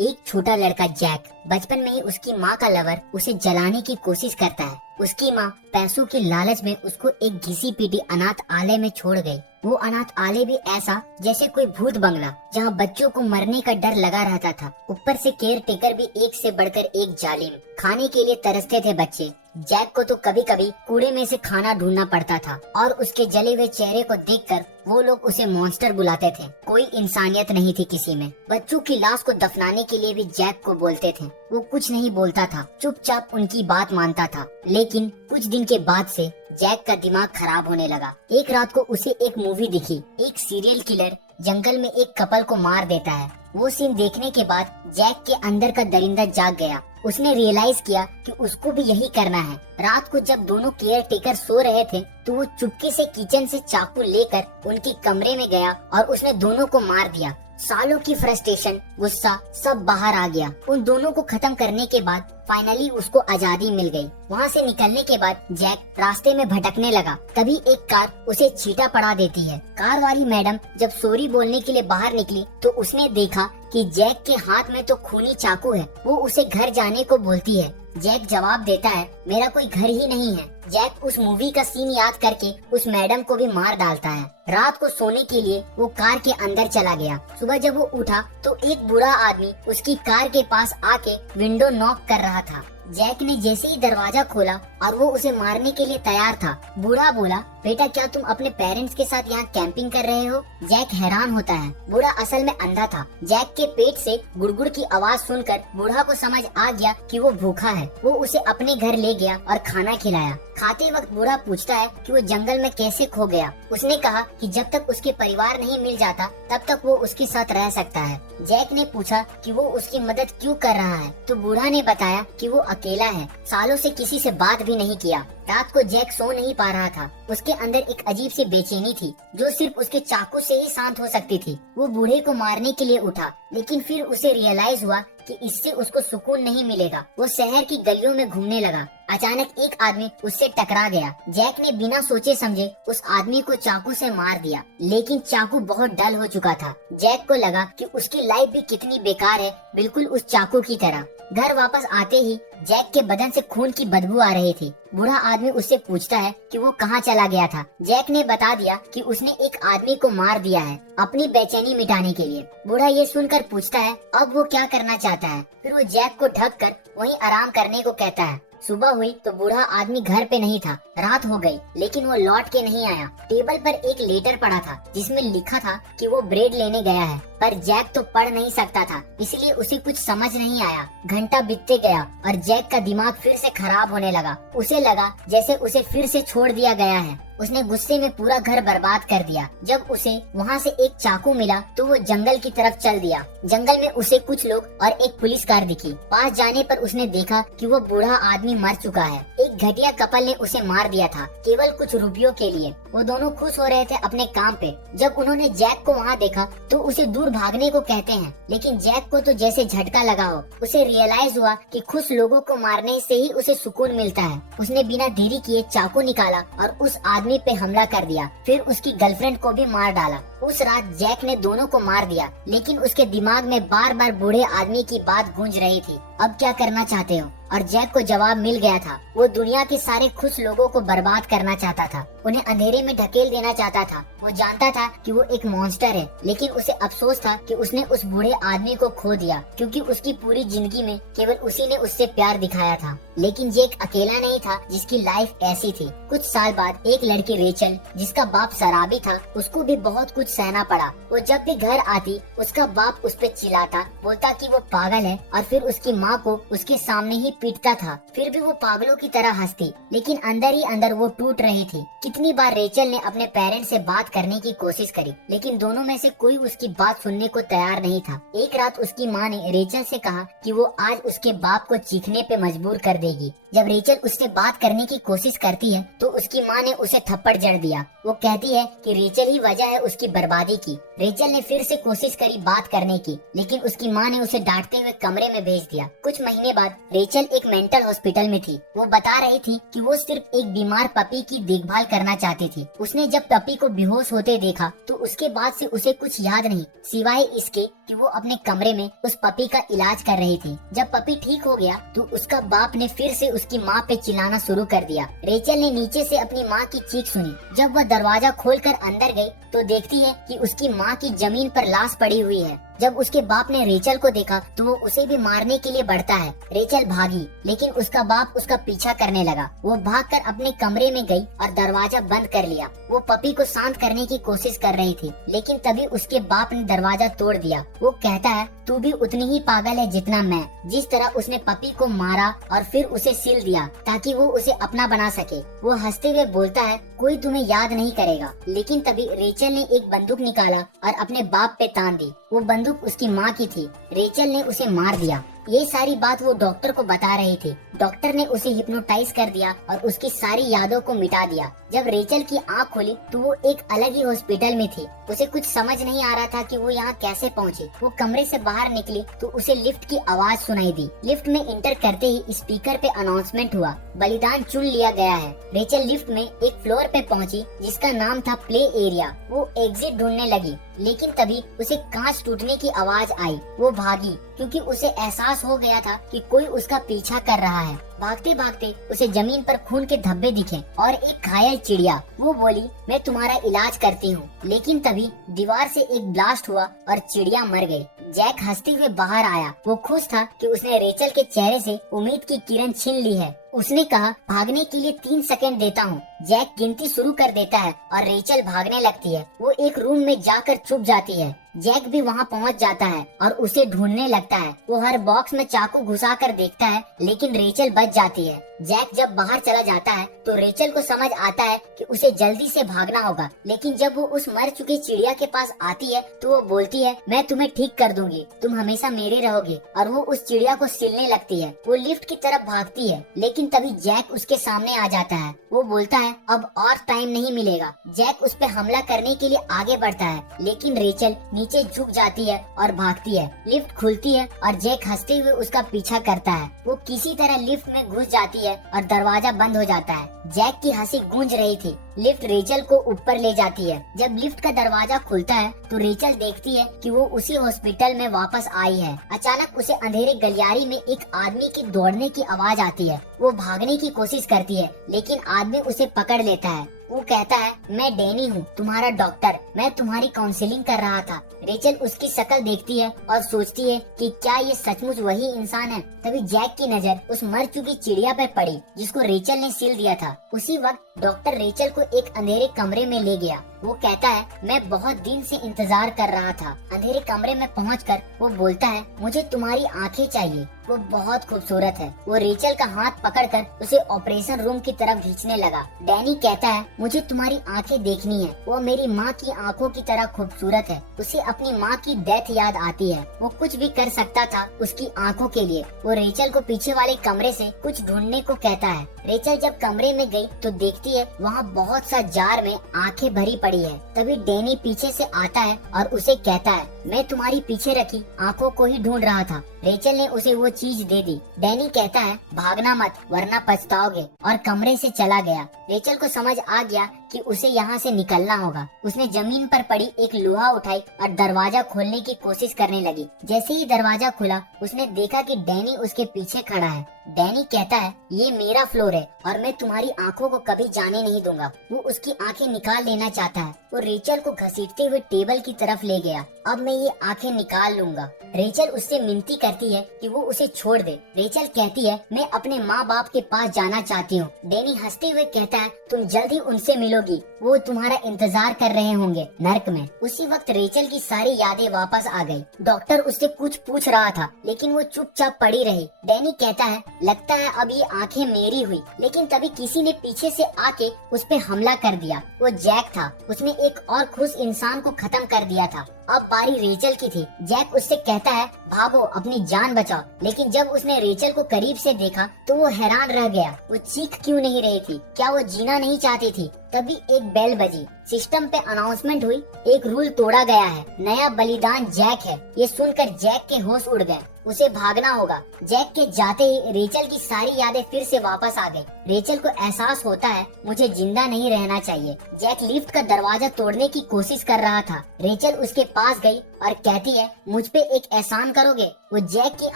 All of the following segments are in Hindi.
एक छोटा लड़का जैक बचपन में ही उसकी माँ का लवर उसे जलाने की कोशिश करता है। उसकी माँ पैसों के लालच में उसको एक घिसी पीटी अनाथ आलय में छोड़ गई। वो अनाथ आलय भी ऐसा जैसे कोई भूत बंगला, जहाँ बच्चों को मरने का डर लगा रहता था। ऊपर से केयर टेकर भी एक से बढ़कर एक जालिम। खाने के लिए तरसते थे बच्चे। जैक को तो कभी कभी कूड़े में से खाना ढूंढना पड़ता था और उसके जले हुए चेहरे को देखकर वो लोग उसे मॉन्स्टर बुलाते थे। कोई इंसानियत नहीं थी किसी में। बच्चों की लाश को दफनाने के लिए भी जैक को बोलते थे। वो कुछ नहीं बोलता था, चुपचाप उनकी बात मानता था। लेकिन कुछ दिन के बाद से जैक का दिमाग खराब होने लगा। एक रात को उसे एक मूवी दिखी। एक सीरियल किलर जंगल में एक कपल को मार देता है। वो सीन देखने के बाद जैक के अंदर का दरिंदा जाग गया। उसने रियलाइज किया कि उसको भी यही करना है। रात को जब दोनों केयर टेकर सो रहे थे तो वो चुपके से किचन से चाकू लेकर उनके कमरे में गया और उसने दोनों को मार दिया। सालों की फ्रस्ट्रेशन, गुस्सा सब बाहर आ गया। उन दोनों को खत्म करने के बाद फाइनली उसको आजादी मिल गई। वहाँ से निकलने के बाद जैक रास्ते में भटकने लगा। तभी एक कार उसे छींटा पड़ा देती है। कार वाली मैडम जब सॉरी बोलने के लिए बाहर निकली तो उसने देखा कि जैक के हाथ में तो खूनी चाकू है। वो उसे घर जाने को बोलती है। जैक जवाब देता है, मेरा कोई घर ही नहीं है। जैक उस मूवी का सीन याद करके उस मैडम को भी मार डालता है। रात को सोने के लिए वो कार के अंदर चला गया। सुबह जब वो उठा तो एक बुरा आदमी उसकी कार के पास आके विंडो नॉक कर रहा था। जैक ने जैसे ही दरवाजा खोला और वो उसे मारने के लिए तैयार था, बूढ़ा बोला, बेटा क्या तुम अपने पेरेंट्स के साथ यहाँ कैंपिंग कर रहे हो? जैक हैरान होता है। बूढ़ा असल में अंधा था। जैक के पेट से गुड़गुड़ की आवाज सुनकर बूढ़ा को समझ आ गया कि वो भूखा है। वो उसे अपने घर ले गया और खाना खिलाया। खाते वक्त बूढ़ा पूछता है कि वो जंगल में कैसे खो गया। उसने कहा कि जब तक उसके परिवार नहीं मिल जाता तब तक वो उसके साथ रह सकता है। जैक ने पूछा कि वो उसकी मदद क्यों कर रहा है तो बूढ़ा ने बताया कि वो अकेला है, सालों से किसी से बात भी नहीं किया। रात को जैक सो नहीं पा रहा था। उसके अंदर एक अजीब सी बेचैनी थी जो सिर्फ उसके चाकू से ही शांत हो सकती थी। वो बूढ़े को मारने के लिए उठा, लेकिन फिर उसे रियलाइज हुआ कि इससे उसको सुकून नहीं मिलेगा। वो शहर की गलियों में घूमने लगा। अचानक एक आदमी उससे टकरा गया। जैक ने बिना सोचे समझे उस आदमी को चाकू से मार दिया, लेकिन चाकू बहुत डल हो चुका था। जैक को लगा कि उसकी लाइफ भी कितनी बेकार है, बिल्कुल उस चाकू की तरह। घर वापस आते ही जैक के बदन से खून की बदबू आ रही थी। बूढ़ा आदमी उससे पूछता है कि वो कहाँ चला गया था। जैक ने बता दिया कि उसने एक आदमी को मार दिया है अपनी बेचैनी मिटाने के लिए। बूढ़ा ये सुनकर पूछता है अब वो क्या करना चाहता है। फिर वो जैक को ढक कर वहीं आराम करने को कहता है। सुबह हुई तो बूढ़ा आदमी घर पे नहीं था। रात हो गई लेकिन वो लौट के नहीं आया। टेबल पर एक लेटर पड़ा था जिसमें लिखा था कि वो ब्रेड लेने गया है, पर जैक तो पढ़ नहीं सकता था, इसलिए उसे कुछ समझ नहीं आया। घंटा बीतते गया और जैक का दिमाग फिर से खराब होने लगा। उसे लगा जैसे उसे फिर से छोड़ दिया गया है। उसने गुस्से में पूरा घर बर्बाद कर दिया। जब उसे वहाँ से एक चाकू मिला तो वो जंगल की तरफ चल दिया। जंगल में उसे कुछ लोग और एक पुलिस कार दिखी। पास जाने पर उसने देखा कि वो बूढ़ा आदमी मर चुका है। एक घटिया कपल ने उसे मार दिया था केवल कुछ रुपयों के लिए। वो दोनों खुश हो रहे थे अपने काम पे। जब उन्होंने जैक को वहाँ देखा तो उसे दूर भागने को कहते हैं, लेकिन जैक को तो जैसे झटका लगा हो। उसे रियलाइज हुआ कि खुश लोगों को मारने से ही उसे सुकून मिलता है। उसने बिना देरी किए चाकू निकाला और उस आदमी पे हमला कर दिया। फिर उसकी गर्लफ्रेंड को भी मार डाला। उस रात जैक ने दोनों को मार दिया, लेकिन उसके दिमाग में बार बार बूढ़े आदमी की बात गूंज रही थी, अब क्या करना चाहते हो? और जैक को जवाब मिल गया था। वो दुनिया के सारे खुश लोगों को बर्बाद करना चाहता था, उन्हें अंधेरे में ढकेल देना चाहता था। वो जानता था कि वो एक मॉन्स्टर है, लेकिन उसे अफसोस था कि उसने उस बूढ़े आदमी को खो दिया, क्योंकि उसकी पूरी जिंदगी में केवल उसी ने उससे प्यार दिखाया था। लेकिन जैक अकेला नहीं था जिसकी लाइफ ऐसी थी। कुछ साल बाद एक लड़की रेचल, जिसका बाप शराबी था, उसको भी बहुत कुछ सहना पड़ा। वो जब भी घर आती उसका बाप उस पे चिल्लाता, बोलता कि वो पागल है और फिर उसकी माँ को उसके सामने ही पीटता था। फिर भी वो पागलों की तरह हंसती, लेकिन अंदर ही अंदर वो टूट रही थी। कितनी बार रेचल ने अपने पेरेंट्स से बात करने की कोशिश करी, लेकिन दोनों में से कोई उसकी बात सुनने को तैयार नहीं था। एक रात उसकी माँ ने रेचल से कहा कि वो आज उसके बाप को चीखने पे मजबूर कर देगी। जब रेचल उससे बात करने की कोशिश करती है तो उसकी माँ ने उसे थप्पड़ जड़ दिया। वो कहती है कि रेचल ही वजह है उसकी बर्बादी की। रेचल ने फिर से कोशिश करी बात करने की, लेकिन उसकी माँ ने उसे डांटते हुए कमरे में भेज दिया। कुछ महीने बाद रेचल एक मेंटल हॉस्पिटल में थी। वो बता रही थी कि वो सिर्फ एक बीमार पपी की देखभाल करना चाहती थी। उसने जब पपी को बेहोश होते देखा तो उसके बाद से उसे कुछ याद नहीं, सिवाय इसके कि वो अपने कमरे में उस पपी का इलाज कर रही थी। जब पपी ठीक हो गया तो उसका बाप ने फिर से उसकी माँ पे चिल्लाना शुरू कर दिया। रेचल ने नीचे से अपनी माँ की चीख सुनी। जब वह दरवाजा खोलकर अंदर गई तो देखती है कि उसकी माँ की जमीन पर लाश पड़ी हुई है। जब उसके बाप ने रेचल को देखा तो वो उसे भी मारने के लिए बढ़ता है। रेचल भागी, लेकिन उसका बाप उसका पीछा करने लगा। वो भागकर अपने कमरे में गई और दरवाजा बंद कर लिया। वो पपी को शांत करने की कोशिश कर रही थी, लेकिन तभी उसके बाप ने दरवाजा तोड़ दिया। वो कहता है, तू भी उतनी ही पागल है जितना मैं। जिस तरह उसने पपी को मारा और फिर उसे सिल दिया ताकि वो उसे अपना बना सके। वो हंसते हुए बोलता है, कोई तुम्हें याद नहीं करेगा। लेकिन तभी रेचल ने एक बंदूक निकाला और अपने बाप पे तान दी। वो बंदूक उसकी माँ की थी। रेचल ने उसे मार दिया। ये सारी बात वो डॉक्टर को बता रही थी। डॉक्टर ने उसे हिप्नोटाइज कर दिया और उसकी सारी यादों को मिटा दिया। जब रेचल की आंख खोली तो वो एक अलग ही हॉस्पिटल में थी। उसे कुछ समझ नहीं आ रहा था कि वो यहाँ कैसे पहुँची। वो कमरे से बाहर निकली तो उसे लिफ्ट की आवाज सुनाई दी। लिफ्ट में इंटर करते ही स्पीकर पे अनाउंसमेंट हुआ, बलिदान चुन लिया गया है। रेचल लिफ्ट में एक फ्लोर पे पहुँची जिसका नाम था प्ले एरिया। वो एग्जिट ढूंढने लगी, लेकिन तभी उसे कांच टूटने की आवाज आई। वो भागी क्योंकि उसे एहसास हो गया था कि कोई उसका पीछा कर रहा है। भागते भागते उसे जमीन पर खून के धब्बे दिखे और एक घायल चिड़िया। वो बोली, मैं तुम्हारा इलाज करती हूँ। लेकिन तभी दीवार से एक ब्लास्ट हुआ और चिड़िया मर गई। जैक हंसते हुए बाहर आया। वो खुश था कि उसने रेचल के चेहरे से उम्मीद की किरण छीन ली है। उसने कहा, भागने के लिए 3 सेकंड देता हूँ। जैक गिनती शुरू कर देता है और रेचल भागने लगती है। वो एक रूम में जाकर छुप जाती है। जैक भी वहाँ पहुँच जाता है और उसे ढूंढने लगता है। वो हर बॉक्स में चाकू घुसा कर देखता है, लेकिन रेचल बच जाती है। जैक जब बाहर चला जाता है तो रेचल को समझ आता है कि उसे जल्दी से भागना होगा। लेकिन जब वो उस मर चुकी चिड़िया के पास आती है तो वो बोलती है, मैं तुम्हें ठीक कर दूंगी, तुम हमेशा मेरे रहोगे। और वो उस चिड़िया को सिलने लगती है। वो लिफ्ट की तरफ भागती है, लेकिन तभी जैक उसके सामने आ जाता है। वो बोलता है, अब और टाइम नहीं मिलेगा। जैक उस पे हमला करने के लिए आगे बढ़ता है, लेकिन रेचल नीचे झुक जाती है और भागती है। लिफ्ट खुलती है और जैक हंसते हुए उसका पीछा करता है। वो किसी तरह लिफ्ट में घुस जाती है और दरवाजा बंद हो जाता है। जैक की हंसी गूंज रही थी। लिफ्ट रेचल को ऊपर ले जाती है। जब लिफ्ट का दरवाजा खुलता है तो रेचल देखती है कि वो उसी हॉस्पिटल में वापस आई है। अचानक उसे अंधेरे गलियारी में एक आदमी की दौड़ने की आवाज आती है। वो भागने की कोशिश करती है, लेकिन आदमी उसे पकड़ लेता है। वो कहता है, मैं डैनी हूँ, तुम्हारा डॉक्टर, मैं तुम्हारी काउंसलिंग कर रहा था। रेचल उसकी शक्ल देखती है और सोचती है कि क्या ये सचमुच वही इंसान है। तभी जैक की नजर उस मर चुकी चिड़िया पर पड़ी जिसको रेचल ने सिल दिया था। उसी वक्त डॉक्टर रेचल को एक अंधेरे कमरे में ले गया। वो कहता है, मैं बहुत दिन से इंतजार कर रहा था। अंधेरे कमरे में पहुंचकर वो बोलता है, मुझे तुम्हारी आंखें चाहिए, वो बहुत खूबसूरत है। वो रेचल का हाथ पकड़कर उसे ऑपरेशन रूम की तरफ खींचने लगा। डैनी कहता है, मुझे तुम्हारी आंखें देखनी है, वो मेरी माँ की आंखों की तरह खूबसूरत है। उसे अपनी माँ की डेथ याद आती है। वो कुछ भी कर सकता था उसकी आंखों के लिए। वो रेचल को पीछे वाले कमरे से कुछ ढूंढने को कहता है। रेचल जब कमरे में गई तो देखती है वहाँ बहुत सा जार में आंखें भरी पड़ी है। तभी डैनी पीछे से आता है और उसे कहता है, मैं तुम्हारी पीछे रखी आंखों को ही ढूंढ रहा था। रेचल ने उसे वो चीज दे दी। डैनी कहता है, भागना मत वरना पछताओगे, और कमरे से चला गया। रेचल को समझ आ गया कि उसे यहाँ से निकलना होगा। उसने जमीन पर पड़ी एक लोहा उठाई और दरवाजा खोलने की कोशिश करने लगी। जैसे ही दरवाजा खुला उसने देखा कि डैनी उसके पीछे खड़ा है। डैनी कहता है, ये मेरा फ्लोर है और मैं तुम्हारी आंखों को कभी जाने नहीं दूंगा। वो उसकी आंखें निकाल लेना चाहता है। वो रेचल को घसीटते हुए टेबल की तरफ ले गया। अब मैं ये आंखें निकाल लूंगा। रेचल उससे मिनती करती है कि वो उसे छोड़ दे। रेचल कहती है, मैं अपने माँ बाप के पास जाना चाहती हूँ। डैनी हंसते हुए कहता है, तुम जल्द ही उनसे मिलोगी, वो तुम्हारा इंतजार कर रहे होंगे नर्क में। उसी वक्त रेचल की सारी यादें वापस आ गई। डॉक्टर उससे कुछ पूछ रहा था, लेकिन वो चुपचाप पड़ी रही। डैनी कहता है, लगता है अब ये आंखें मेरी हुई। लेकिन तभी किसी ने पीछे से आके उस पे हमला कर दिया। वो जैक था। उसने एक और खुश इंसान को खत्म कर दिया था। अब बारी रेचल की थी। जैक उससे कहता है भागो, अपनी जान बचाओ। लेकिन जब उसने रेचल को करीब से देखा तो वो हैरान रह गया। वो चीख क्यों नहीं रही थी? क्या वो जीना नहीं चाहती थी? तभी एक बेल बजी। सिस्टम पे अनाउंसमेंट हुई, एक रूल तोड़ा गया है, नया बलिदान जैक है। ये सुनकर जैक के होश उड़ गए। उसे भागना होगा। जैक के जाते ही रेचल की सारी यादें फिर से वापस आ गई। रेचल को एहसास होता है मुझे जिंदा नहीं रहना चाहिए। जैक लिफ्ट का दरवाजा तोड़ने की कोशिश कर रहा था। रेचल उसके पास गई और कहती है मुझ पे एक एहसान करोगे? वो जैक की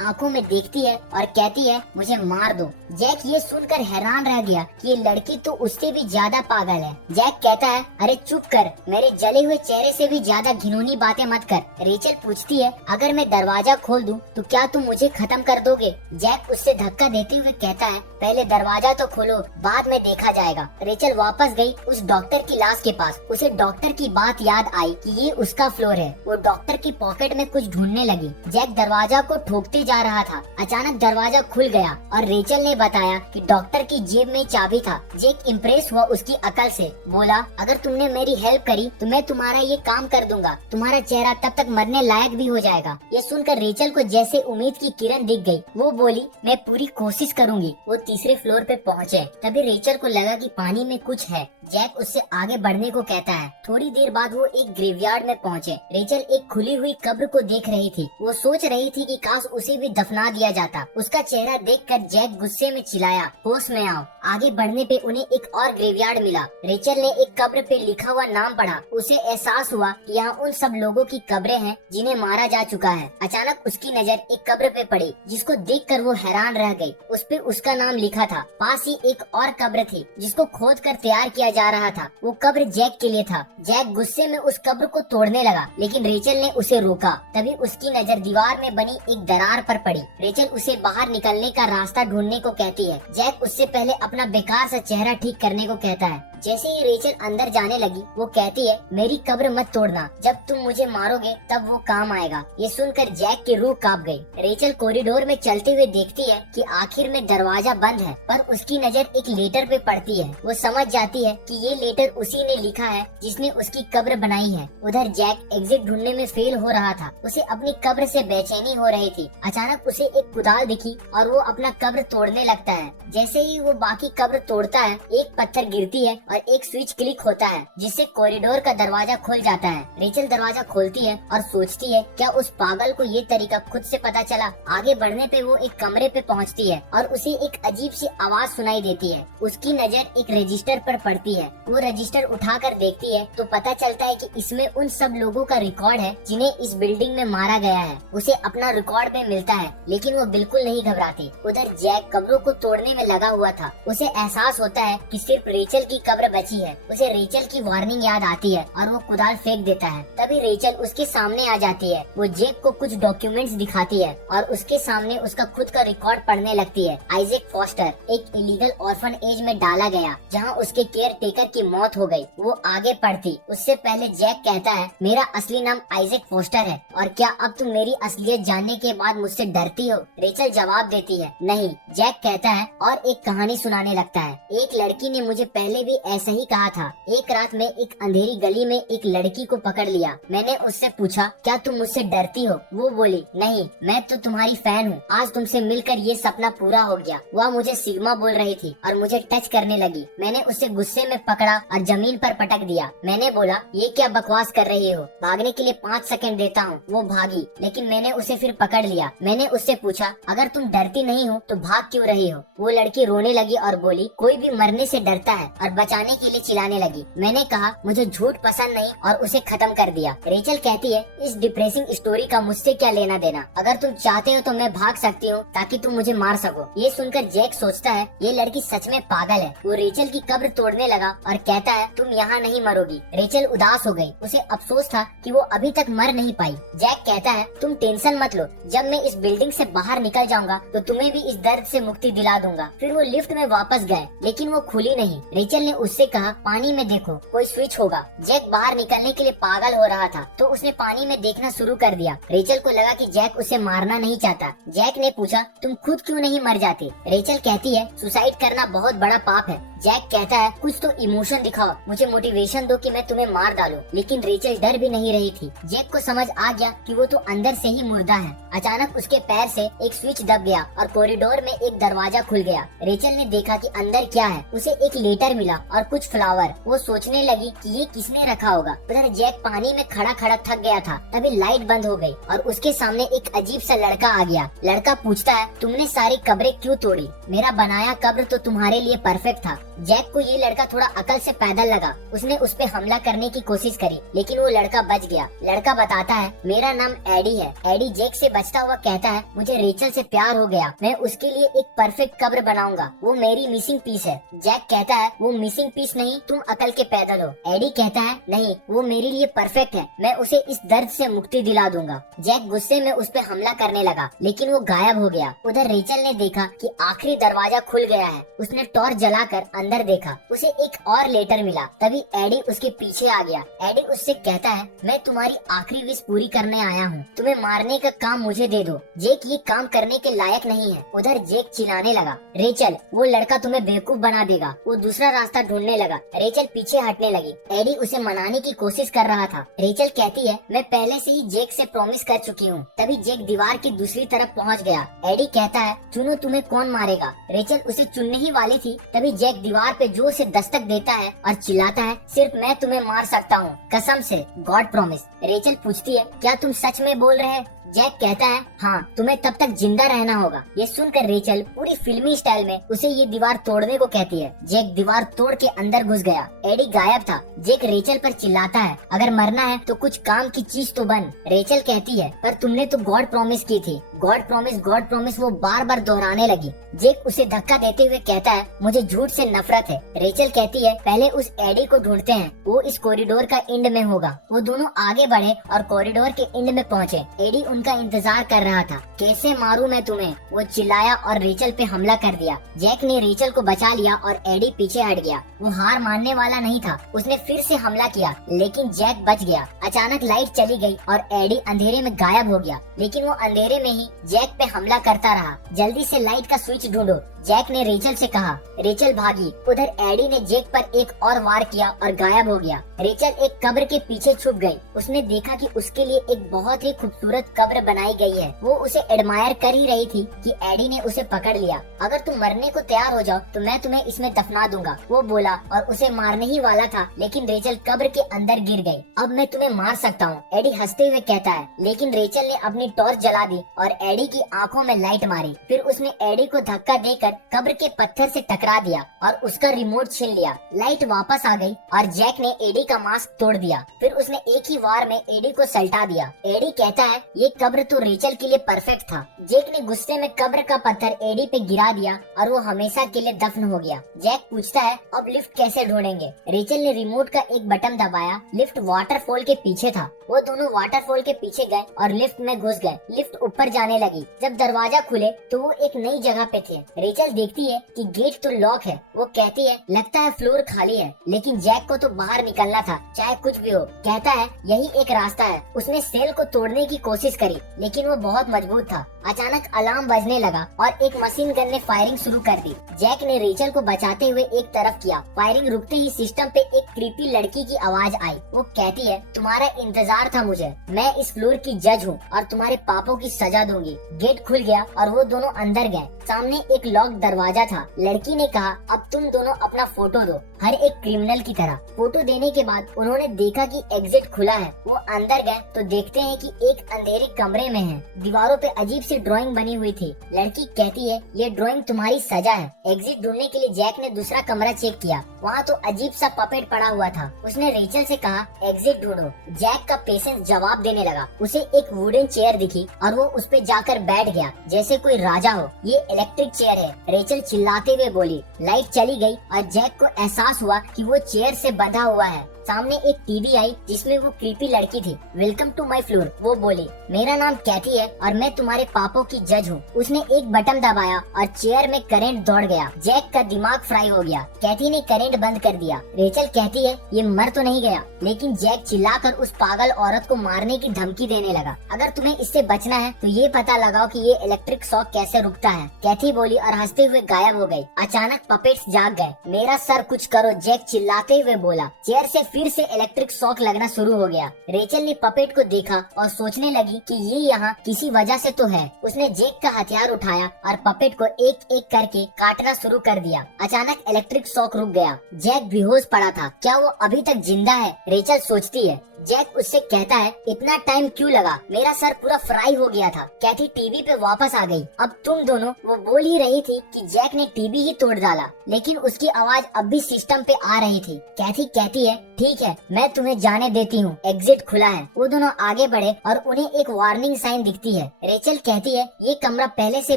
आंखों में देखती है और कहती है मुझे मार दो। जैक ये सुनकर हैरान रह गया कि ये लड़की तो उससे भी ज्यादा पागल है। जैक कहता है अरे चुप कर, मेरे जले हुए चेहरे से भी ज्यादा घिनौनी बातें मत कर। रेचल पूछती है अगर मैं दरवाजा खोल दूं तो क्या तुम मुझे खत्म कर दोगे? जैक उससे धक्का देते हुए कहता है पहले दरवाजा तो खोलो, बाद में देखा जाएगा। रेचल वापस गई उस डॉक्टर की लाश के पास। उसे डॉक्टर की बात याद आई कि ये उसका फ्लोर है। वो डॉक्टर की पॉकेट में कुछ ढूंढने लगी। जैक दरवाजा को ठोकते जा रहा था। अचानक दरवाजा खुल गया और रेचल ने बताया कि डॉक्टर की जेब में चाबी था। जैक इम्प्रेस हुआ उसकी अकल से। बोला अगर तुमने मेरी हेल्प करी तो मैं तुम्हारा ये काम कर दूंगा। तुम्हारा चेहरा तब तक मरने लायक भी हो जाएगा। ये सुनकर रेचल को जैसे उम्मीद की किरण दिख गई। वो बोली मैं पूरी कोशिश करूंगी। वो तीसरे फ्लोर पे पहुँचे। तभी रेचल को लगा कि पानी में कुछ है। जैक उससे आगे बढ़ने को कहता है। थोड़ी देर बाद वो एक ग्रेवयार्ड में पहुँचे। रेचल एक खुली हुई कब्र को देख रही थी। वो सोच रही थी कि काश उसे भी दफना दिया जाता। उसका चेहरा देखकर जैक गुस्से में चिल्लाया होश में आओ। आगे बढ़ने पे उन्हें एक और ग्रेवयार्ड मिला। रेचल ने एक कब्र पे लिखा हुआ नाम पढ़ा। उसे एहसास हुआ कि यहाँ उन सब लोगों की कब्रें हैं जिन्हें मारा जा चुका है। अचानक उसकी नजर एक कब्र पे पड़ी जिसको देखकर वो हैरान रह गई। उस पे उसका नाम लिखा था। पास ही एक और कब्र थी जिसको खोद कर तैयार किया जा रहा था। वो कब्र जैक के लिए था। जैक गुस्से में उस कब्र को तोड़ने लगा लेकिन रेचल ने उसे रोका। तभी उसकी नजर दीवार में बनी एक दरार पर पड़ी। रेचल उसे बाहर निकलने का रास्ता ढूंढने को कहती है। जैक उससे पहले अपना बेकार सा चेहरा ठीक करने को कहता है। जैसे ही रेचल अंदर जाने लगी वो कहती है मेरी कब्र मत तोड़ना, जब तुम मुझे मारोगे तब वो काम आएगा। ये सुनकर जैक की रूह कांप गई। रेचल कॉरिडोर में चलते हुए देखती है कि आखिर में दरवाजा बंद है, पर उसकी नजर एक लेटर पे पड़ती है। वो समझ जाती है कि ये लेटर उसी ने लिखा है जिसने उसकी कब्र बनाई है। उधर जैक एग्जिट ढूंढने में फेल हो रहा था। उसे अपनी कब्र से बेचैनी हो रही थी। अचानक उसे एक कुदाल दिखी और वो अपना कब्र तोड़ने लगता है। जैसे ही वो बाकी कब्र तोड़ता है एक पत्थर गिरती है और एक स्विच क्लिक होता है जिससे कॉरिडोर का दरवाजा खुल जाता है। रेचल दरवाजा खोलती है और सोचती है क्या उस पागल को ये तरीका खुद से पता चला। आगे बढ़ने पे वो एक कमरे पे पहुंचती है और उसे एक अजीब सी आवाज सुनाई देती है। उसकी नजर एक रजिस्टर पर पड़ती है। वो रजिस्टर उठाकर देखती है तो पता चलता है कि इसमें उन सब लोगों का रिकॉर्ड है जिन्हें इस बिल्डिंग में मारा गया है। उसे अपना रिकॉर्ड में मिलता है लेकिन वो बिल्कुल नहीं घबराती। उधर जैक कब्रों को तोड़ने में लगा हुआ था। उसे एहसास होता है कि सिर्फ रेचल की कब्र बची है। उसे रेचल की वार्निंग याद आती है और वो कुदाल फेंक देता है। तभी रेचल उसके सामने आ जाती है। वो जैक को कुछ डॉक्यूमेंट्स दिखाती है और उसके सामने उसका खुद का रिकॉर्ड पढ़ने लगती है। आइजैक फॉस्टर एक इलीगल ऑर्फन एज में डाला गया जहाँ उसके केयर टेकर की मौत हो गई। वो आगे पढ़ती उससे पहले जैक कहता है मेरा असली नाम आइजैक फॉस्टर है और क्या अब तुम मेरी असलियत जानने के बाद मुझसे डरती हो? रेचल जवाब देती है नहीं। जैक कहता है और एक कहानी सुनाने लगता है। एक लड़की ने मुझे पहले भी ऐसा ही कहा था। एक रात में एक अंधेरी गली में एक लड़की को पकड़ लिया। मैंने उससे पूछा क्या तुम मुझसे डरती हो? वो बोली नहीं, मैं तो तुम्हारी फैन हूँ। आज तुमसे मिलकर ये सपना पूरा हो गया। वह मुझे सिग्मा बोल रही थी और मुझे टच करने लगी। मैंने उसे गुस्से में पकड़ा और जमीन पर पटक दिया। मैंने बोला ये क्या बकवास कर रही हो, भागने के लिए 5 सेकंड देता हूँ। वो भागी लेकिन मैंने उसे फिर पकड़ लिया। मैंने उससे पूछा अगर तुम डरती नहीं हो तो भाग क्यों रही हो? वो लड़की रोने लगी और बोली कोई भी मरने से डरता है और बचाने के लिए चिल्लाने लगी। मैंने कहा मुझे झूठ पसंद नहीं और उसे खत्म कर दिया। रेचल कहती है इस डिप्रेसिंग स्टोरी का मुझसे क्या लेना देना? अगर तुम चाहते हो तो मैं भाग सकती हूँ ताकि तुम मुझे मार सको। ये सुनकर जैक सोचता है ये लड़की सच में पागल है। वो रेचल की कब्र तोड़ने लगा और कहता है तुम यहाँ नहीं मरोगी। रेचल उदास हो गई। उसे अफसोस था कि वो अभी तक मर नहीं पाई। जैक कहता है तुम टेंशन मत लो, जब मैं इस बिल्डिंग से बाहर निकल जाऊंगा तो तुम्हें भी इस दर्द से मुक्ति दिला दूंगा। फिर वो लिफ्ट में वापस गए लेकिन वो खुली नहीं। रेचल ने उससे कहा पानी में देखो कोई स्विच होगा। जैक बाहर निकलने के लिए पागल हो रहा था तो उसने पानी में देखना शुरू कर दिया। रेचल को लगा कि जैक उसे मारना नहीं चाहता। जैक ने पूछा तुम खुद क्यों नहीं मर जाती? रेचल कहती है सुसाइड करना बहुत बड़ा पाप है। जैक कहता है कुछ तो इमोशन दिखाओ, मुझे मोटिवेशन दो कि मैं तुम्हें मार डालूं। लेकिन रेचल डर भी नहीं रही थी। जैक को समझ आ गया कि वो तो अंदर से ही मुर्दा है। अचानक उसके पैर से एक स्विच दब गया और कॉरिडोर में एक दरवाजा खुल गया। रेचल ने देखा कि अंदर क्या है। उसे एक लेटर मिला और कुछ फ्लावर। वो सोचने लगी कि ये किसने रखा होगा। उधर जैक पानी में खड़ा खड़ा थक गया था। तभी लाइट बंद हो गई और उसके सामने एक अजीब सा लड़का आ गया। लड़का पूछता है तुमने सारी कब्रें क्यों तोड़ी? मेरा बनाया कब्र तो तुम्हारे लिए परफेक्ट था। जैक को ये लड़का थोड़ा अकल से पैदल लगा। उसने उस पे हमला करने की कोशिश करी लेकिन वो लड़का बच गया। लड़का बताता है मेरा नाम एडी है। एडी जैक से बचता हुआ कहता है मुझे रेचल से प्यार हो गया, मैं उसके लिए एक परफेक्ट कब्र बनाऊंगा, वो मेरी मिसिंग पीस है। जैक कहता है वो मिसिंग पीस नहीं, तुम अकल के पैदल हो। एडी कहता है नहीं, वो मेरे लिए परफेक्ट है, मैं उसे इस दर्द से मुक्ति दिला दूंगा। जैक गुस्से में उस पे हमला करने लगा लेकिन वो गायब हो गया। उधर रेचल ने देखा कि आखिरी दरवाजा खुल गया है। उसने टॉर्च जलाकर अंदर देखा। उसे एक और लेटर मिला। तभी एडी उसके पीछे आ गया। एडी उससे कहता है मैं तुम्हारी आखिरी विश पूरी करने आया हूँ, तुम्हें मारने का काम मुझे दे दो। जेक ये काम करने के लायक नहीं है। उधर जेक चिल्लाने लगा रेचल वो लड़का तुम्हें बेवकूफ बना देगा। वो दूसरा रास्ता ढूंढने लगा। रेचल पीछे हटने लगी। एडी उसे मनाने की कोशिश कर रहा था। रेचल कहती है मैं पहले से ही जेक से प्रॉमिस कर चुकी हूँ। तभी जेक दीवार की दूसरी तरफ पहुँच गया। एडी कहता है चुनो तुम्हें कौन मारेगा। रेचल उसे चुनने ही वाली थी। तभी जेक दीवार पे जोर से दस्तक देता है और चिल्लाता है सिर्फ मैं तुम्हें मार सकता हूँ, कसम से, गॉड प्रॉमिस। रेचल पूछती है क्या तुम सच में बोल रहे हैं? जैक कहता है हाँ, तुम्हें तब तक जिंदा रहना होगा। ये सुनकर रेचल पूरी फिल्मी स्टाइल में उसे ये दीवार तोड़ने को कहती है। जैक दीवार तोड़ के अंदर घुस गया। एडी गायब था। जैक रेचल पर चिल्लाता है अगर मरना है तो कुछ काम की चीज तो बन। रेचल कहती है पर तुमने तो गॉड प्रॉमिस की थी। गॉड प्रॉमिस वो बार बार दोहराने लगी। जैक उसे धक्का देते हुए कहता है मुझे झूठ से नफरत है। रेचल कहती है पहले उस एडी को ढूंढते हैं, वो इस कॉरिडोर का एंड में होगा। वो दोनों आगे बढ़े और कॉरिडोर के एंड में पहुँचे। एडी उनका इंतजार कर रहा था। कैसे मारूं मैं तुम्हें, वो चिल्लाया और रेचल पे हमला कर दिया। जैक ने रेचल को बचा लिया और एडी पीछे हट गया। वो हार मानने वाला नहीं था। उसने फिर से हमला किया लेकिन जैक बच गया। अचानक लाइट चली गई और एडी अंधेरे में गायब हो गया। लेकिन वो अंधेरे में ही जैक पे हमला करता रहा। जल्दी से लाइट का स्विच ढूंढो, जैक ने रेचल से कहा। रेचल भागी। उधर एडी ने जैक पर एक और वार किया और गायब हो गया। रेचल एक कब्र के पीछे छुप गई। उसने देखा कि उसके लिए एक बहुत ही खूबसूरत कब्र बनाई गई है। वो उसे एडमायर कर ही रही थी कि एडी ने उसे पकड़ लिया। अगर तुम मरने को तैयार हो जाओ तो मैं तुम्हें इसमें दफना दूंगा, वो बोला और उसे मारने ही वाला था लेकिन रेचल कब्र के अंदर गिर गई। अब मैं तुम्हें मार सकता हूँ, एडी हंसते हुए कहता है। लेकिन रेचल ने अपनी टॉर्च जला दी और एडी की आंखों में लाइट मारी। फिर उसने एडी को धक्का देकर कब्र के पत्थर से टकरा दिया और उसका रिमोट छीन लिया। लाइट वापस आ गई और जैक ने एडी का मास्क तोड़ दिया। फिर उसने एक ही वार में एडी को सल्टा दिया। एडी कहता है ये कब्र तो रेचल के लिए परफेक्ट था। जैक ने गुस्से में कब्र का पत्थर एडी पे गिरा दिया और वो हमेशा के लिए दफन हो गया। जैक पूछता है अब लिफ्ट कैसे ढूंढेंगे? रेचल ने रिमोट का एक बटन दबाया। लिफ्ट वाटरफॉल के पीछे था। वो दोनों वाटरफॉल के पीछे गए और लिफ्ट में घुस गए। लिफ्ट ऊपर जाने लगी। जब दरवाजा खुले तो वो एक नई जगह पे थे। रेचल देखती है कि गेट तो लॉक है। वो कहती है लगता है फ्लोर खाली है। लेकिन जैक को तो बाहर निकलना था, चाहे कुछ भी हो। कहता है यही एक रास्ता है। उसने सेल को तोड़ने की कोशिश करी लेकिन वो बहुत मजबूत था। अचानक अलार्म बजने लगा और एक मशीन गन ने फायरिंग शुरू कर दी। जैक ने रेचल को बचाते हुए एक तरफ किया। फायरिंग रुकते ही सिस्टम पे एक क्रीपी लड़की की आवाज आई। वो कहती है तुम्हारा इंतजार था मुझे, मैं इस फ्लोर की जज हूँ और तुम्हारे पापों की सजा दूंगी। गेट खुल गया और वो दोनों अंदर गए। सामने एक लॉक दरवाजा था। लड़की ने कहा अब तुम दोनों अपना फोटो दो, हर एक क्रिमिनल की तरह। फोटो देने के बाद उन्होंने देखा कि एग्जिट खुला है। वो अंदर गए तो देखते हैं कि एक अंधेरे कमरे में है। दीवारों पे अजीब सी ड्राइंग बनी हुई थी। लड़की कहती है ये ड्राइंग तुम्हारी सजा है। एग्जिट ढूंढने के लिए जैक ने दूसरा कमरा चेक किया। वहाँ तो अजीब सा पपेट पड़ा हुआ था। उसने रेचल से कहा एग्जिट ढूंढो। जैक का पेशेंस जवाब देने लगा। उसे एक वुडन चेयर दिखी और वो उस पे जाकर बैठ गया जैसे कोई राजा हो। ये इलेक्ट्रिक चेयर है, रेचल चिल्लाते हुए बोली। लाइट चली गई और जैक को एहसास हुआ कि वो चेयर से बंधा हुआ है। सामने एक टीवी आई जिसमें वो क्रीपी लड़की थी। वेलकम टू माई फ्लोर, वो बोली। मेरा नाम कैथी है और मैं तुम्हारे पापों की जज हूँ। उसने एक बटन दबाया और चेयर में करंट दौड़ गया। जैक का दिमाग फ्राई हो गया। कैथी ने करंट बंद कर दिया। रेचल कहती है ये मर तो नहीं गया, लेकिन जैक चिल्लाकर उस पागल औरत को मारने की धमकी देने लगा। अगर तुम्हें इससे बचना है तो ये पता लगाओ कि ये इलेक्ट्रिक शॉक कैसे रुकता है। कैथी बोली और हंसते हुए गायब हो गई। अचानक पपेट्स जाग गए। मेरा सर कुछ करो, जैक चिल्लाते हुए बोला। चेयर से फिर से इलेक्ट्रिक शॉक लगना शुरू हो गया। रेचल ने पपेट को देखा और सोचने लगी कि ये यहाँ किसी वजह से तो है। उसने जैक का हथियार उठाया और पपेट को एक एक करके काटना शुरू कर दिया। अचानक इलेक्ट्रिक शॉक रुक गया। जैक बेहोश पड़ा था। क्या वो अभी तक जिंदा है? रेचल सोचती है। जैक उससे कहता है इतना टाइम क्यों लगा, मेरा सर पूरा फ्राई हो गया था। कैथी टीवी पे वापस आ गई। अब तुम दोनों, वो बोल ही रही थी कि जैक ने टीवी ही तोड़ डाला, लेकिन उसकी आवाज अब भी सिस्टम पे आ रही थी। कैथी कहती है ठीक है, मैं तुम्हें जाने देती हूँ, एग्जिट खुला है। वो दोनों आगे बढ़े और उन्हें एक वार्निंग साइन दिखती है। रेचल कहती है ये कमरा पहले से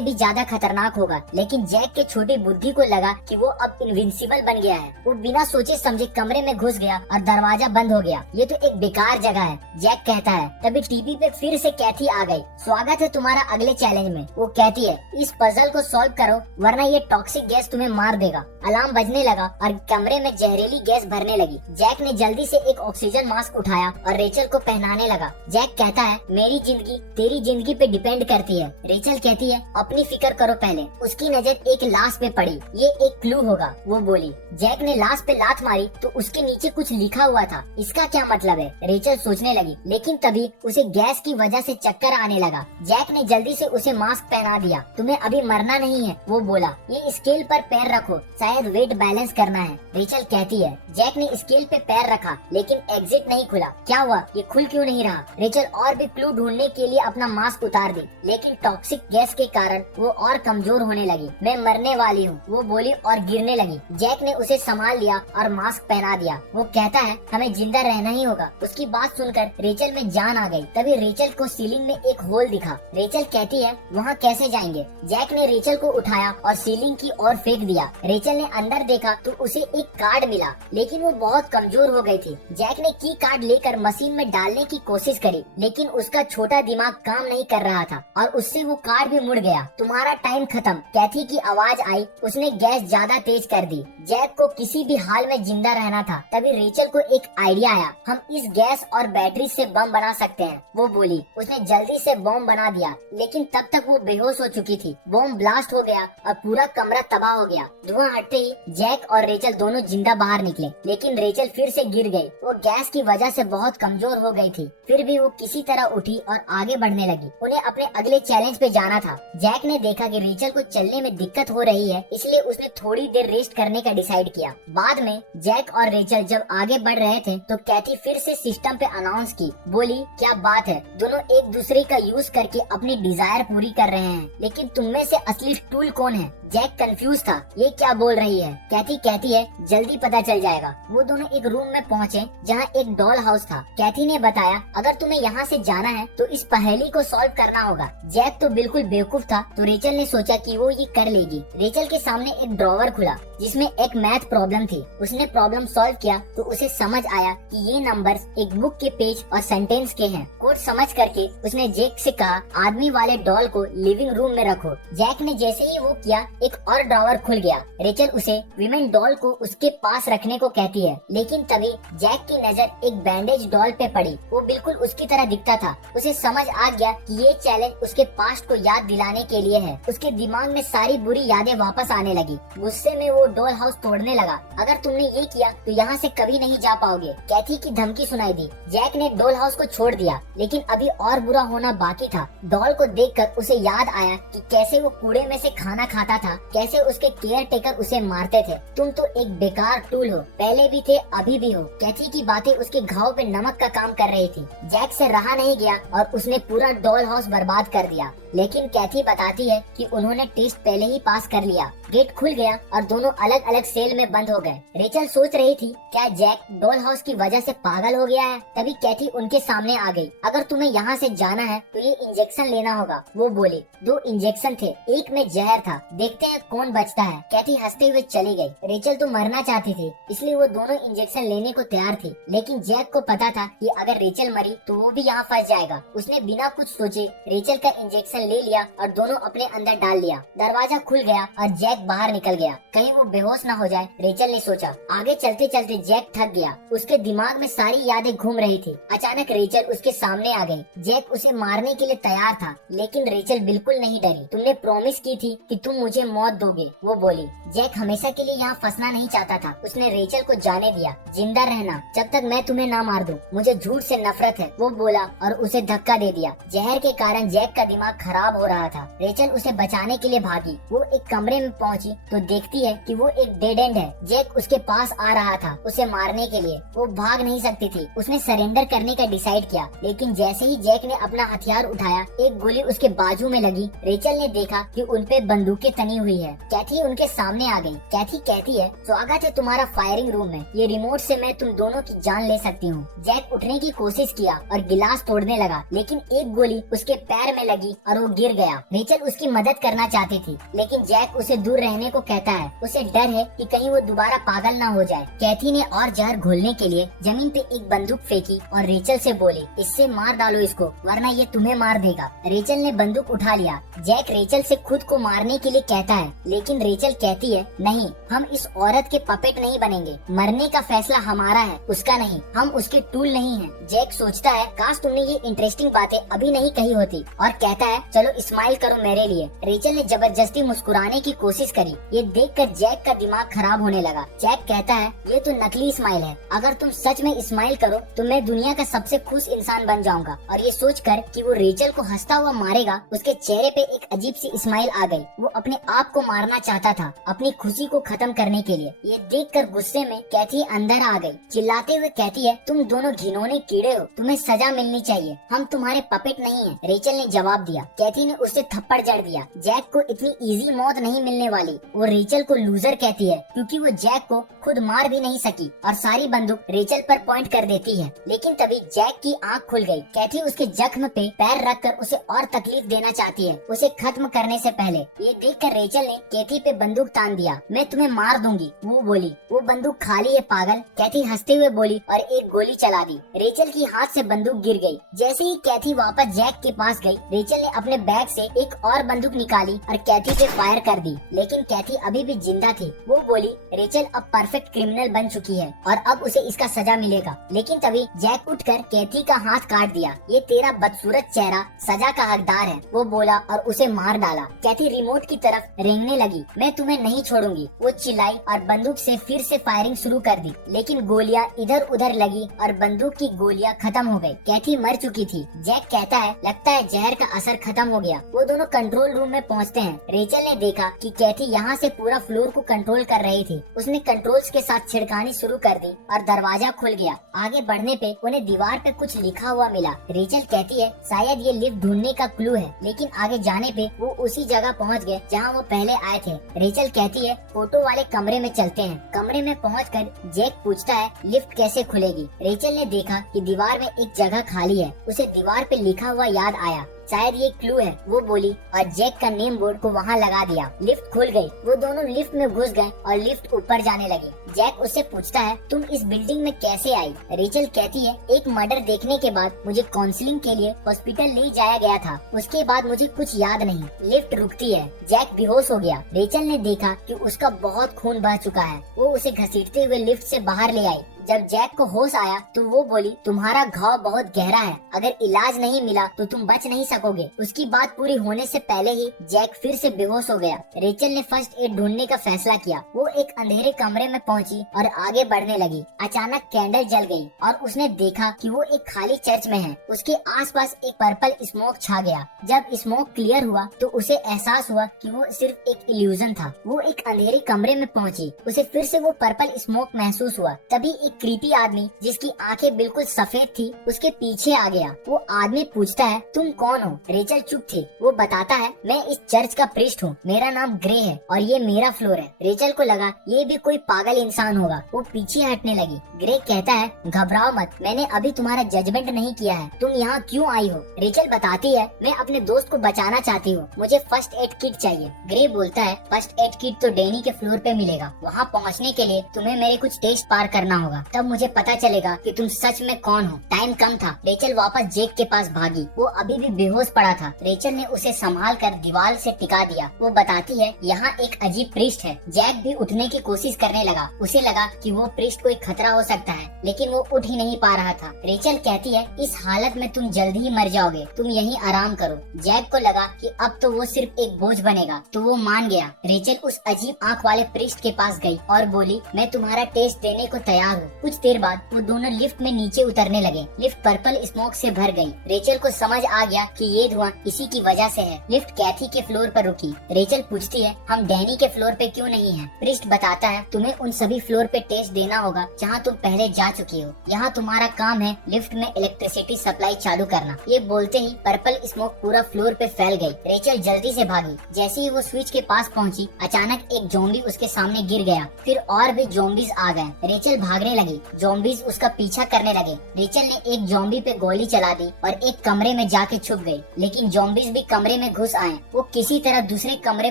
भी ज्यादा खतरनाक होगा, लेकिन जैक के छोटी बुद्धि को लगा कि वो अब इनविंसिबल बन गया है। वो बिना सोचे समझे कमरे में घुस गया और दरवाजा बंद हो गया। ये तो एक बेकार जगह है, जैक कहता है। तभी टीवी पे फिर से कैथी आ गई। स्वागत है तुम्हारा अगले चैलेंज में, वो कहती है। इस पजल को सॉल्व करो वरना ये टॉक्सिक गैस तुम्हें मार देगा। अलार्म बजने लगा और कमरे में जहरीली गैस भरने लगी। जैक ने जल्दी से एक ऑक्सीजन मास्क उठाया और रेचल को पहनाने लगा। जैक कहता है मेरी जिंदगी तेरी जिंदगी पे डिपेंड करती है। रेचल कहती है अपनी फिक्र करो पहले। उसकी नजर एक लाश पे पड़ी। ये एक क्लू होगा, वो बोली। जैक ने लाश पे लात मारी तो उसके नीचे कुछ लिखा हुआ था। इसका क्या मतलब है? रेचल सोचने लगी, लेकिन तभी उसे गैस की वजह से चक्कर आने लगा। जैक ने जल्दी से उसे मास्क पहना दिया। तुम्हें अभी मरना नहीं है, वो बोला। ये स्केल पर पैर रखो, शायद वेट बैलेंस करना है। रेचल कहती है। जैक ने स्केल पे पैर रखा, लेकिन एग्जिट नहीं खुला। क्या हुआ, ये खुल क्यों नहीं रहा? रेचल और भी क्लू ढूंढने के लिए अपना मास्क उतार दी, लेकिन टॉक्सिक गैस के कारण वो और कमजोर होने लगी। मैं मरने वाली हूँ, वो बोली और गिरने लगी। जैक ने उसे संभाल लिया और मास्क पहना दिया। वो कहता है हमें जिंदा रहना ही होगा। उसकी बात सुनकर रेचल में जान आ गई। तभी रेचल को सीलिंग में एक होल दिखा। रेचल कहती है वहाँ कैसे जाएंगे? जैक ने रेचल को उठाया और सीलिंग की ओर फेंक दिया। रेचल ने अंदर देखा तो उसे एक कार्ड मिला, लेकिन वो बहुत कमजोर हो गई थी। जैक ने की कार्ड लेकर मशीन में डालने की कोशिश करी, लेकिन उसका छोटा दिमाग काम नहीं कर रहा था और उससे वो कार्ड भी मुड़ गया। तुम्हारा टाइम खत्म, कैथी की आवाज आई। उसने गैस ज्यादा तेज कर दी। जैक को किसी भी हाल में जिंदा रहना था। तभी रेचल को एक आइडिया आया। हम इस गैस और बैटरी से बम बना सकते हैं, वो बोली। उसने जल्दी से बम बना दिया, लेकिन तब तक वो बेहोश हो चुकी थी। बम ब्लास्ट हो गया और पूरा कमरा तबाह हो गया। धुआं हटते ही जैक और रेचल दोनों जिंदा बाहर निकले, लेकिन रेचल फिर से गिर गई। वो गैस की वजह से बहुत कमजोर हो गई थी। फिर भी वो किसी तरह उठी और आगे बढ़ने लगी। उन्हें अपने अगले चैलेंज पे जाना था। जैक ने देखा कि रेचल को चलने में दिक्कत हो रही है, इसलिए उसने थोड़ी देर रेस्ट करने का डिसाइड किया। बाद में जैक और रेचल जब आगे बढ़ रहे थे तो कैथी फिर से सिस्टम पे अनाउंस की। बोली क्या बात है, दोनों एक दूसरे का यूज करके अपनी डिजायर पूरी कर रहे हैं, लेकिन तुम में से असली टूल कौन है? जैक कंफ्यूज था, ये क्या बोल रही है? कैथी कहती है जल्दी पता चल जाएगा। वो दोनों एक रूम में पहुँचे जहाँ एक डॉल हाउस था। कैथी ने बताया अगर तुम्हें यहाँ से जाना है तो इस पहेली को सॉल्व करना होगा। जैक तो बिल्कुल बेवकूफ था, तो रेचल ने सोचा कि वो ये कर लेगी। रेचल के सामने एक ड्रॉवर खुला जिसमें एक मैथ प्रॉब्लम थी। उसने प्रॉब्लम सॉल्व किया तो उसे समझ आया कि ये नंबर्स एक बुक के पेज और सेंटेंस के हैं। कोड समझ करके उसने जैक से कहा आदमी वाले डॉल को लिविंग रूम में रखो। जैक ने जैसे ही वो किया एक और ड्रॉवर खुल गया। रेचल उसे विमेन डॉल को उसके पास रखने को कहती है, लेकिन तभी जैक की नजर एक बैंडेज डॉल पे पड़ी। वो बिल्कुल उसकी तरह दिखता था। उसे समझ आ गया कि ये चैलेंज उसके पास्ट को याद दिलाने के लिए है। उसके दिमाग में सारी बुरी यादें वापस आने लगी। गुस्से में वो डॉल हाउस तोड़ने लगा। अगर तुमने ये किया तो यहाँ से कभी नहीं जा पाओगे, कैथी की धमकी सुनाई दी। जैक ने डॉल हाउस को छोड़ दिया, लेकिन अभी और बुरा होना बाकी था। डॉल को देखकर उसे याद आया कि कैसे वो कूड़े में से खाना खाता था, कैसे उसके केयर टेकर उसे मारते थे। तुम तो एक बेकार टूल हो, पहले भी थे अभी भी हो। कैथी की बातें उसके घाव पे नमक का काम कर रही थी। जैक से रहा नहीं गया और उसने पूरा डॉल हाउस बर्बाद कर दिया। लेकिन कैथी बताती है कि उन्होंने टेस्ट पहले ही पास कर लिया। गेट खुल गया और दोनों अलग अलग सेल में बंद हो गए। रेचल सोच रही थी क्या जैक डॉल हाउस की वजह से पागल हो गया है। तभी कैथी उनके सामने आ गई। अगर तुम्हें यहाँ से जाना है तो ये इंजेक्शन लेना होगा, वो बोली। 2 इंजेक्शन थे, एक में जहर था। देखते देखते हैं कौन बचता है। कैथी हंसते हुए चली गई। रेचल तो मरना चाहती थी, इसलिए वो दोनों इंजेक्शन लेने को तैयार थी, लेकिन जैक को पता था कि अगर रेचल मरी तो वो भी यहाँ फंस जाएगा। उसने बिना कुछ सोचे रेचल का इंजेक्शन ले लिया और दोनों अपने अंदर डाल लिया। दरवाजा खुल गया और जैक बाहर निकल गया, कहीं वो बेहोश न हो जाए। रेचल ने सोचा। आगे चलते चलते जैक थक गया, उसके दिमाग में सारी यादें घूम रही थी। अचानक रेचल उसके सामने आ गई। जैक उसे मारने के लिए तैयार था, लेकिन रेचल बिल्कुल नहीं डरी। तुमने प्रॉमिस की थी कि तुम मुझे मौत दोगे, वो बोली। जैक हमेशा के लिए यहाँ फंसना नहीं चाहता था। उसने रेचल को जाने दिया, जिंदा रहना जब तक मैं तुम्हें ना मार दूं। मुझे झूठ से नफरत है, वो बोला और उसे धक्का दे दिया। जहर के कारण जैक का दिमाग खराब हो रहा था। रेचल उसे बचाने के लिए भागी। वो एक कमरे में पहुंची तो देखती है कि वो एक डेड एंड है। जैक उसके पास आ रहा था उसे मारने के लिए। वो भाग नहीं सकती थी। उसने सरेंडर करने का डिसाइड किया, लेकिन जैसे ही जैक ने अपना हथियार उठाया, एक गोली उसके बाजू में लगी। रेचल ने देखा कि उनपे बंदूकें तनी हुई है। कैथी उनके सामने आ गई। कैथी कहती है, स्वागत है तुम्हारा फायरिंग रूम में। ये रिमोट से मैं तुम दोनों की जान ले सकती हूँ। जैक उठने की कोशिश किया और गिलास तोड़ने लगा, लेकिन एक गोली उसके पैर में लगी और वो गिर गया। रेचल उसकी मदद करना चाहती थी, लेकिन जैक उसे दूर रहने को कहता है। उसे डर है कि कहीं वो दोबारा पागल ना हो जाए। कैथी ने और जहर घोलने के लिए जमीन पे एक बंदूक फेंकी और रेचल से बोली, इससे मार डालो इसको, वरना ये तुम्हें मार देगा। रेचल ने बंदूक उठा लिया। जैक रेचल से खुद को मारने के लिए कहता है, लेकिन रेचल कहती है, नहीं, हम इस औरत के पपेट नहीं बनेंगे। मरने का फैसला हमारा है, उसका नहीं। हम उसके टूल नहीं हैं। जैक सोचता है, काश तुमने ये इंटरेस्टिंग बातें अभी नहीं कही होती, और कहता है, चलो स्माइल करो मेरे लिए। रेचल ने जबरदस्ती मुस्कुराने की कोशिश करी। ये देखकर जैक का दिमाग खराब होने लगा। जैक कहता है, ये तो नकली स्माइल है। अगर तुम सच में स्माइल करो तो मैं दुनिया का सबसे खुश इंसान बन जाऊंगा। और ये सोचकर कि वो रेचल को हंसता हुआ मारेगा, उसके चेहरे पे एक अजीब सी स्माइल आ गई। वो अपने आप को मारना चाहता था, अपनी खुशी को खत्म करने के लिए। ये देखकर गुस्से में कैथी अंदर आ गई। चिल्लाते हुए कहती है, तुम दोनों घिनौने कीड़े हो, तुम्हें सजा मिलनी चाहिए। हम तुम्हारे पपेट नहीं है। रेचल ने जवाब दिया। कैथी ने उससे थप्पड़ जड़ दिया। जैक को इतनी इजी मौत नहीं मिलने वाली। वो रेचल को लूजर कहती है, क्योंकि वो जैक को खुद मार भी नहीं सकी और सारी बंदूक रेचल पर पॉइंट कर देती है। लेकिन तभी जैक की आंख खुल गई। कैथी उसके जख्म पे पैर रखकर उसे और तकलीफ देना चाहती है, उसे खत्म करने से पहले। ये देखकर रेचल ने कैथी पे बंदूक तान दिया। मैं तुम्हें मार दूंगी, वो बोली। वो बंदूक खाली है पागल, कैथी हंसते हुए बोली और एक गोली चला दी। रेचल की हाथ से बंदूक गिर गई। जैसे ही कैथी वापस जैक के पास गई, रेचल ने अपने बैग से एक और बंदूक निकाली और कैथी पे फायर कर दी, लेकिन कैथी अभी भी जिंदा थी। वो बोली, रेचल अब परफेक्ट क्रिमिनल बन चुकी है और अब उसे इसका सजा मिलेगा। लेकिन तभी जैक उठकर कैथी का हाथ काट दिया। ये तेरा बदसूरत चेहरा सजा का हकदार है, वो बोला और उसे मार डाला। कैथी रिमोट की तरफ रेंगने लगी। मैं तुम्हें नहीं छोड़ूंगी, वो चिल्लाई और बंदूक से फिर से फायरिंग शुरू कर दी। लेकिन गोलियां इधर उधर लगी और बंदूक की गोलियां खत्म हो गई। कैथी मर चुकी थी। जैक कहता है, लगता है जहर का असर खत्म हो गया। वो दोनों कंट्रोल रूम में पहुंचते हैं। रेचल ने देखा कि कैथी यहाँ से पूरा फ्लोर को कंट्रोल कर रही थी। उसने कंट्रोल्स के साथ छिड़कानी शुरू कर दी और दरवाजा खुल गया। आगे बढ़ने पे उन्हें दीवार पे कुछ लिखा हुआ मिला। रेचल कहती है, शायद ये लिफ्ट ढूंढने का क्लू है। लेकिन आगे जाने पे वो उसी जगह पहुंच गए जहां वो पहले आए थे। रेचल कहती है, फोटो वाले कमरे में चलते हैं। कमरे में पहुंचकर जैक पूछता है, लिफ्ट कैसे खुलेगी। रेचल ने देखा कि दीवार में एक जगह खाली है। उसे दीवार पे लिखा हुआ याद आया, शायद ये क्लू है, वो बोली और जैक का नेम बोर्ड को वहाँ लगा दिया। लिफ्ट खुल गई। वो दोनों लिफ्ट में घुस गए और लिफ्ट ऊपर जाने लगी। जैक उससे पूछता है, तुम इस बिल्डिंग में कैसे आई। रेचल कहती है, एक मर्डर देखने के बाद मुझे काउंसलिंग के लिए हॉस्पिटल ले जाया गया था। उसके बाद मुझे कुछ याद नहीं। लिफ्ट रुकती है। जैक बेहोश हो गया। रेचल ने देखा कि उसका बहुत खून बह चुका है। वो उसे घसीटते हुए लिफ्ट से बाहर ले आई। जब जैक को होश आया तो वो बोली, तुम्हारा घाव बहुत गहरा है, अगर इलाज नहीं मिला तो तुम बच नहीं सकोगे। उसकी बात पूरी होने से पहले ही जैक फिर से बेहोश हो गया। रेचल ने फर्स्ट एड ढूंढने का फैसला किया। वो एक अंधेरे कमरे में पहुंची और आगे बढ़ने लगी। अचानक कैंडल जल गई और उसने देखा कि वो एक खाली चर्च में है। उसके आसपास एक पर्पल स्मोक छा गया। जब स्मोक क्लियर हुआ तो उसे एहसास हुआ कि वो सिर्फ एक इल्यूजन था। वो एक अंधेरे कमरे में पहुंची। उसे फिर से वो पर्पल स्मोक महसूस हुआ। तभी एक क्रीपी आदमी जिसकी आंखें बिल्कुल सफेद थी उसके पीछे आ गया। वो आदमी पूछता है तुम कौन हो? रेचल चुप थी। वो बताता है मैं इस चर्च का प्रीस्ट हूँ, मेरा नाम ग्रे है और ये मेरा फ्लोर है। रेचल को लगा ये भी कोई पागल इंसान होगा। वो पीछे हटने लगी। ग्रे कहता है घबराओ मत, मैंने अभी तुम्हारा जजमेंट नहीं किया है, तुम यहाँ क्यों आई हो? रेचल बताती है मैं अपने दोस्त को बचाना चाहती हूँ, मुझे फर्स्ट एड किट चाहिए। ग्रे बोलता है फर्स्ट एड किट तो डैनी के फ्लोर पे मिलेगा, वहाँ पहुँचने के लिए तुम्हें मेरे कुछ टेस्ट पार करना होगा, तब मुझे पता चलेगा कि तुम सच में कौन हो। टाइम कम था। रेचल वापस जैक के पास भागी। वो अभी भी बेहोश पड़ा था। रेचल ने उसे संभाल कर दीवार से टिका दिया। वो बताती है यहाँ एक अजीब प्रीस्ट है। जैक भी उठने की कोशिश करने लगा। उसे लगा कि वो प्रीस्ट कोई खतरा हो सकता है, लेकिन वो उठ ही नहीं पा रहा था। रेचल कहती है इस हालत में तुम जल्दी ही मर जाओगे, तुम यहीं आराम करो। जैक को लगा कि अब तो वो सिर्फ एक बोझ बनेगा, तो वो मान गया। रेचल उस अजीब आंख वाले प्रीस्ट के पास गई और बोली मैं तुम्हारा टेस्ट देने को तैयार हूँ। कुछ देर बाद वो दोनों लिफ्ट में नीचे उतरने लगे। लिफ्ट पर्पल स्मोक से भर गई। रेचल को समझ आ गया कि ये धुआं इसी की वजह से है। लिफ्ट कैथी के फ्लोर पर रुकी। रेचल पूछती है हम डैनी के फ्लोर पे क्यों नहीं हैं? प्रीस्ट बताता है तुम्हें उन सभी फ्लोर पे टेस्ट देना होगा जहाँ तुम पहले जा चुकी हो। यहाँ तुम्हारा काम है लिफ्ट में इलेक्ट्रिसिटी सप्लाई चालू करना। ये बोलते ही पर्पल स्मोक पूरा फ्लोर पे फैल गई। रेचल जल्दी से भागी। जैसे ही वो स्विच के पास पहुंची, अचानक एक ज़ॉम्बी उसके सामने गिर गया। फिर और भी ज़ॉम्बीज आ गए। रेचल भागने लगी। ज़ॉम्बीज उसका पीछा करने लगे। रेचल ने एक ज़ॉम्बी पे गोली चला दी और एक कमरे में जाके छुप गई। लेकिन ज़ॉम्बीज भी कमरे में घुस आए। वो किसी तरह दूसरे कमरे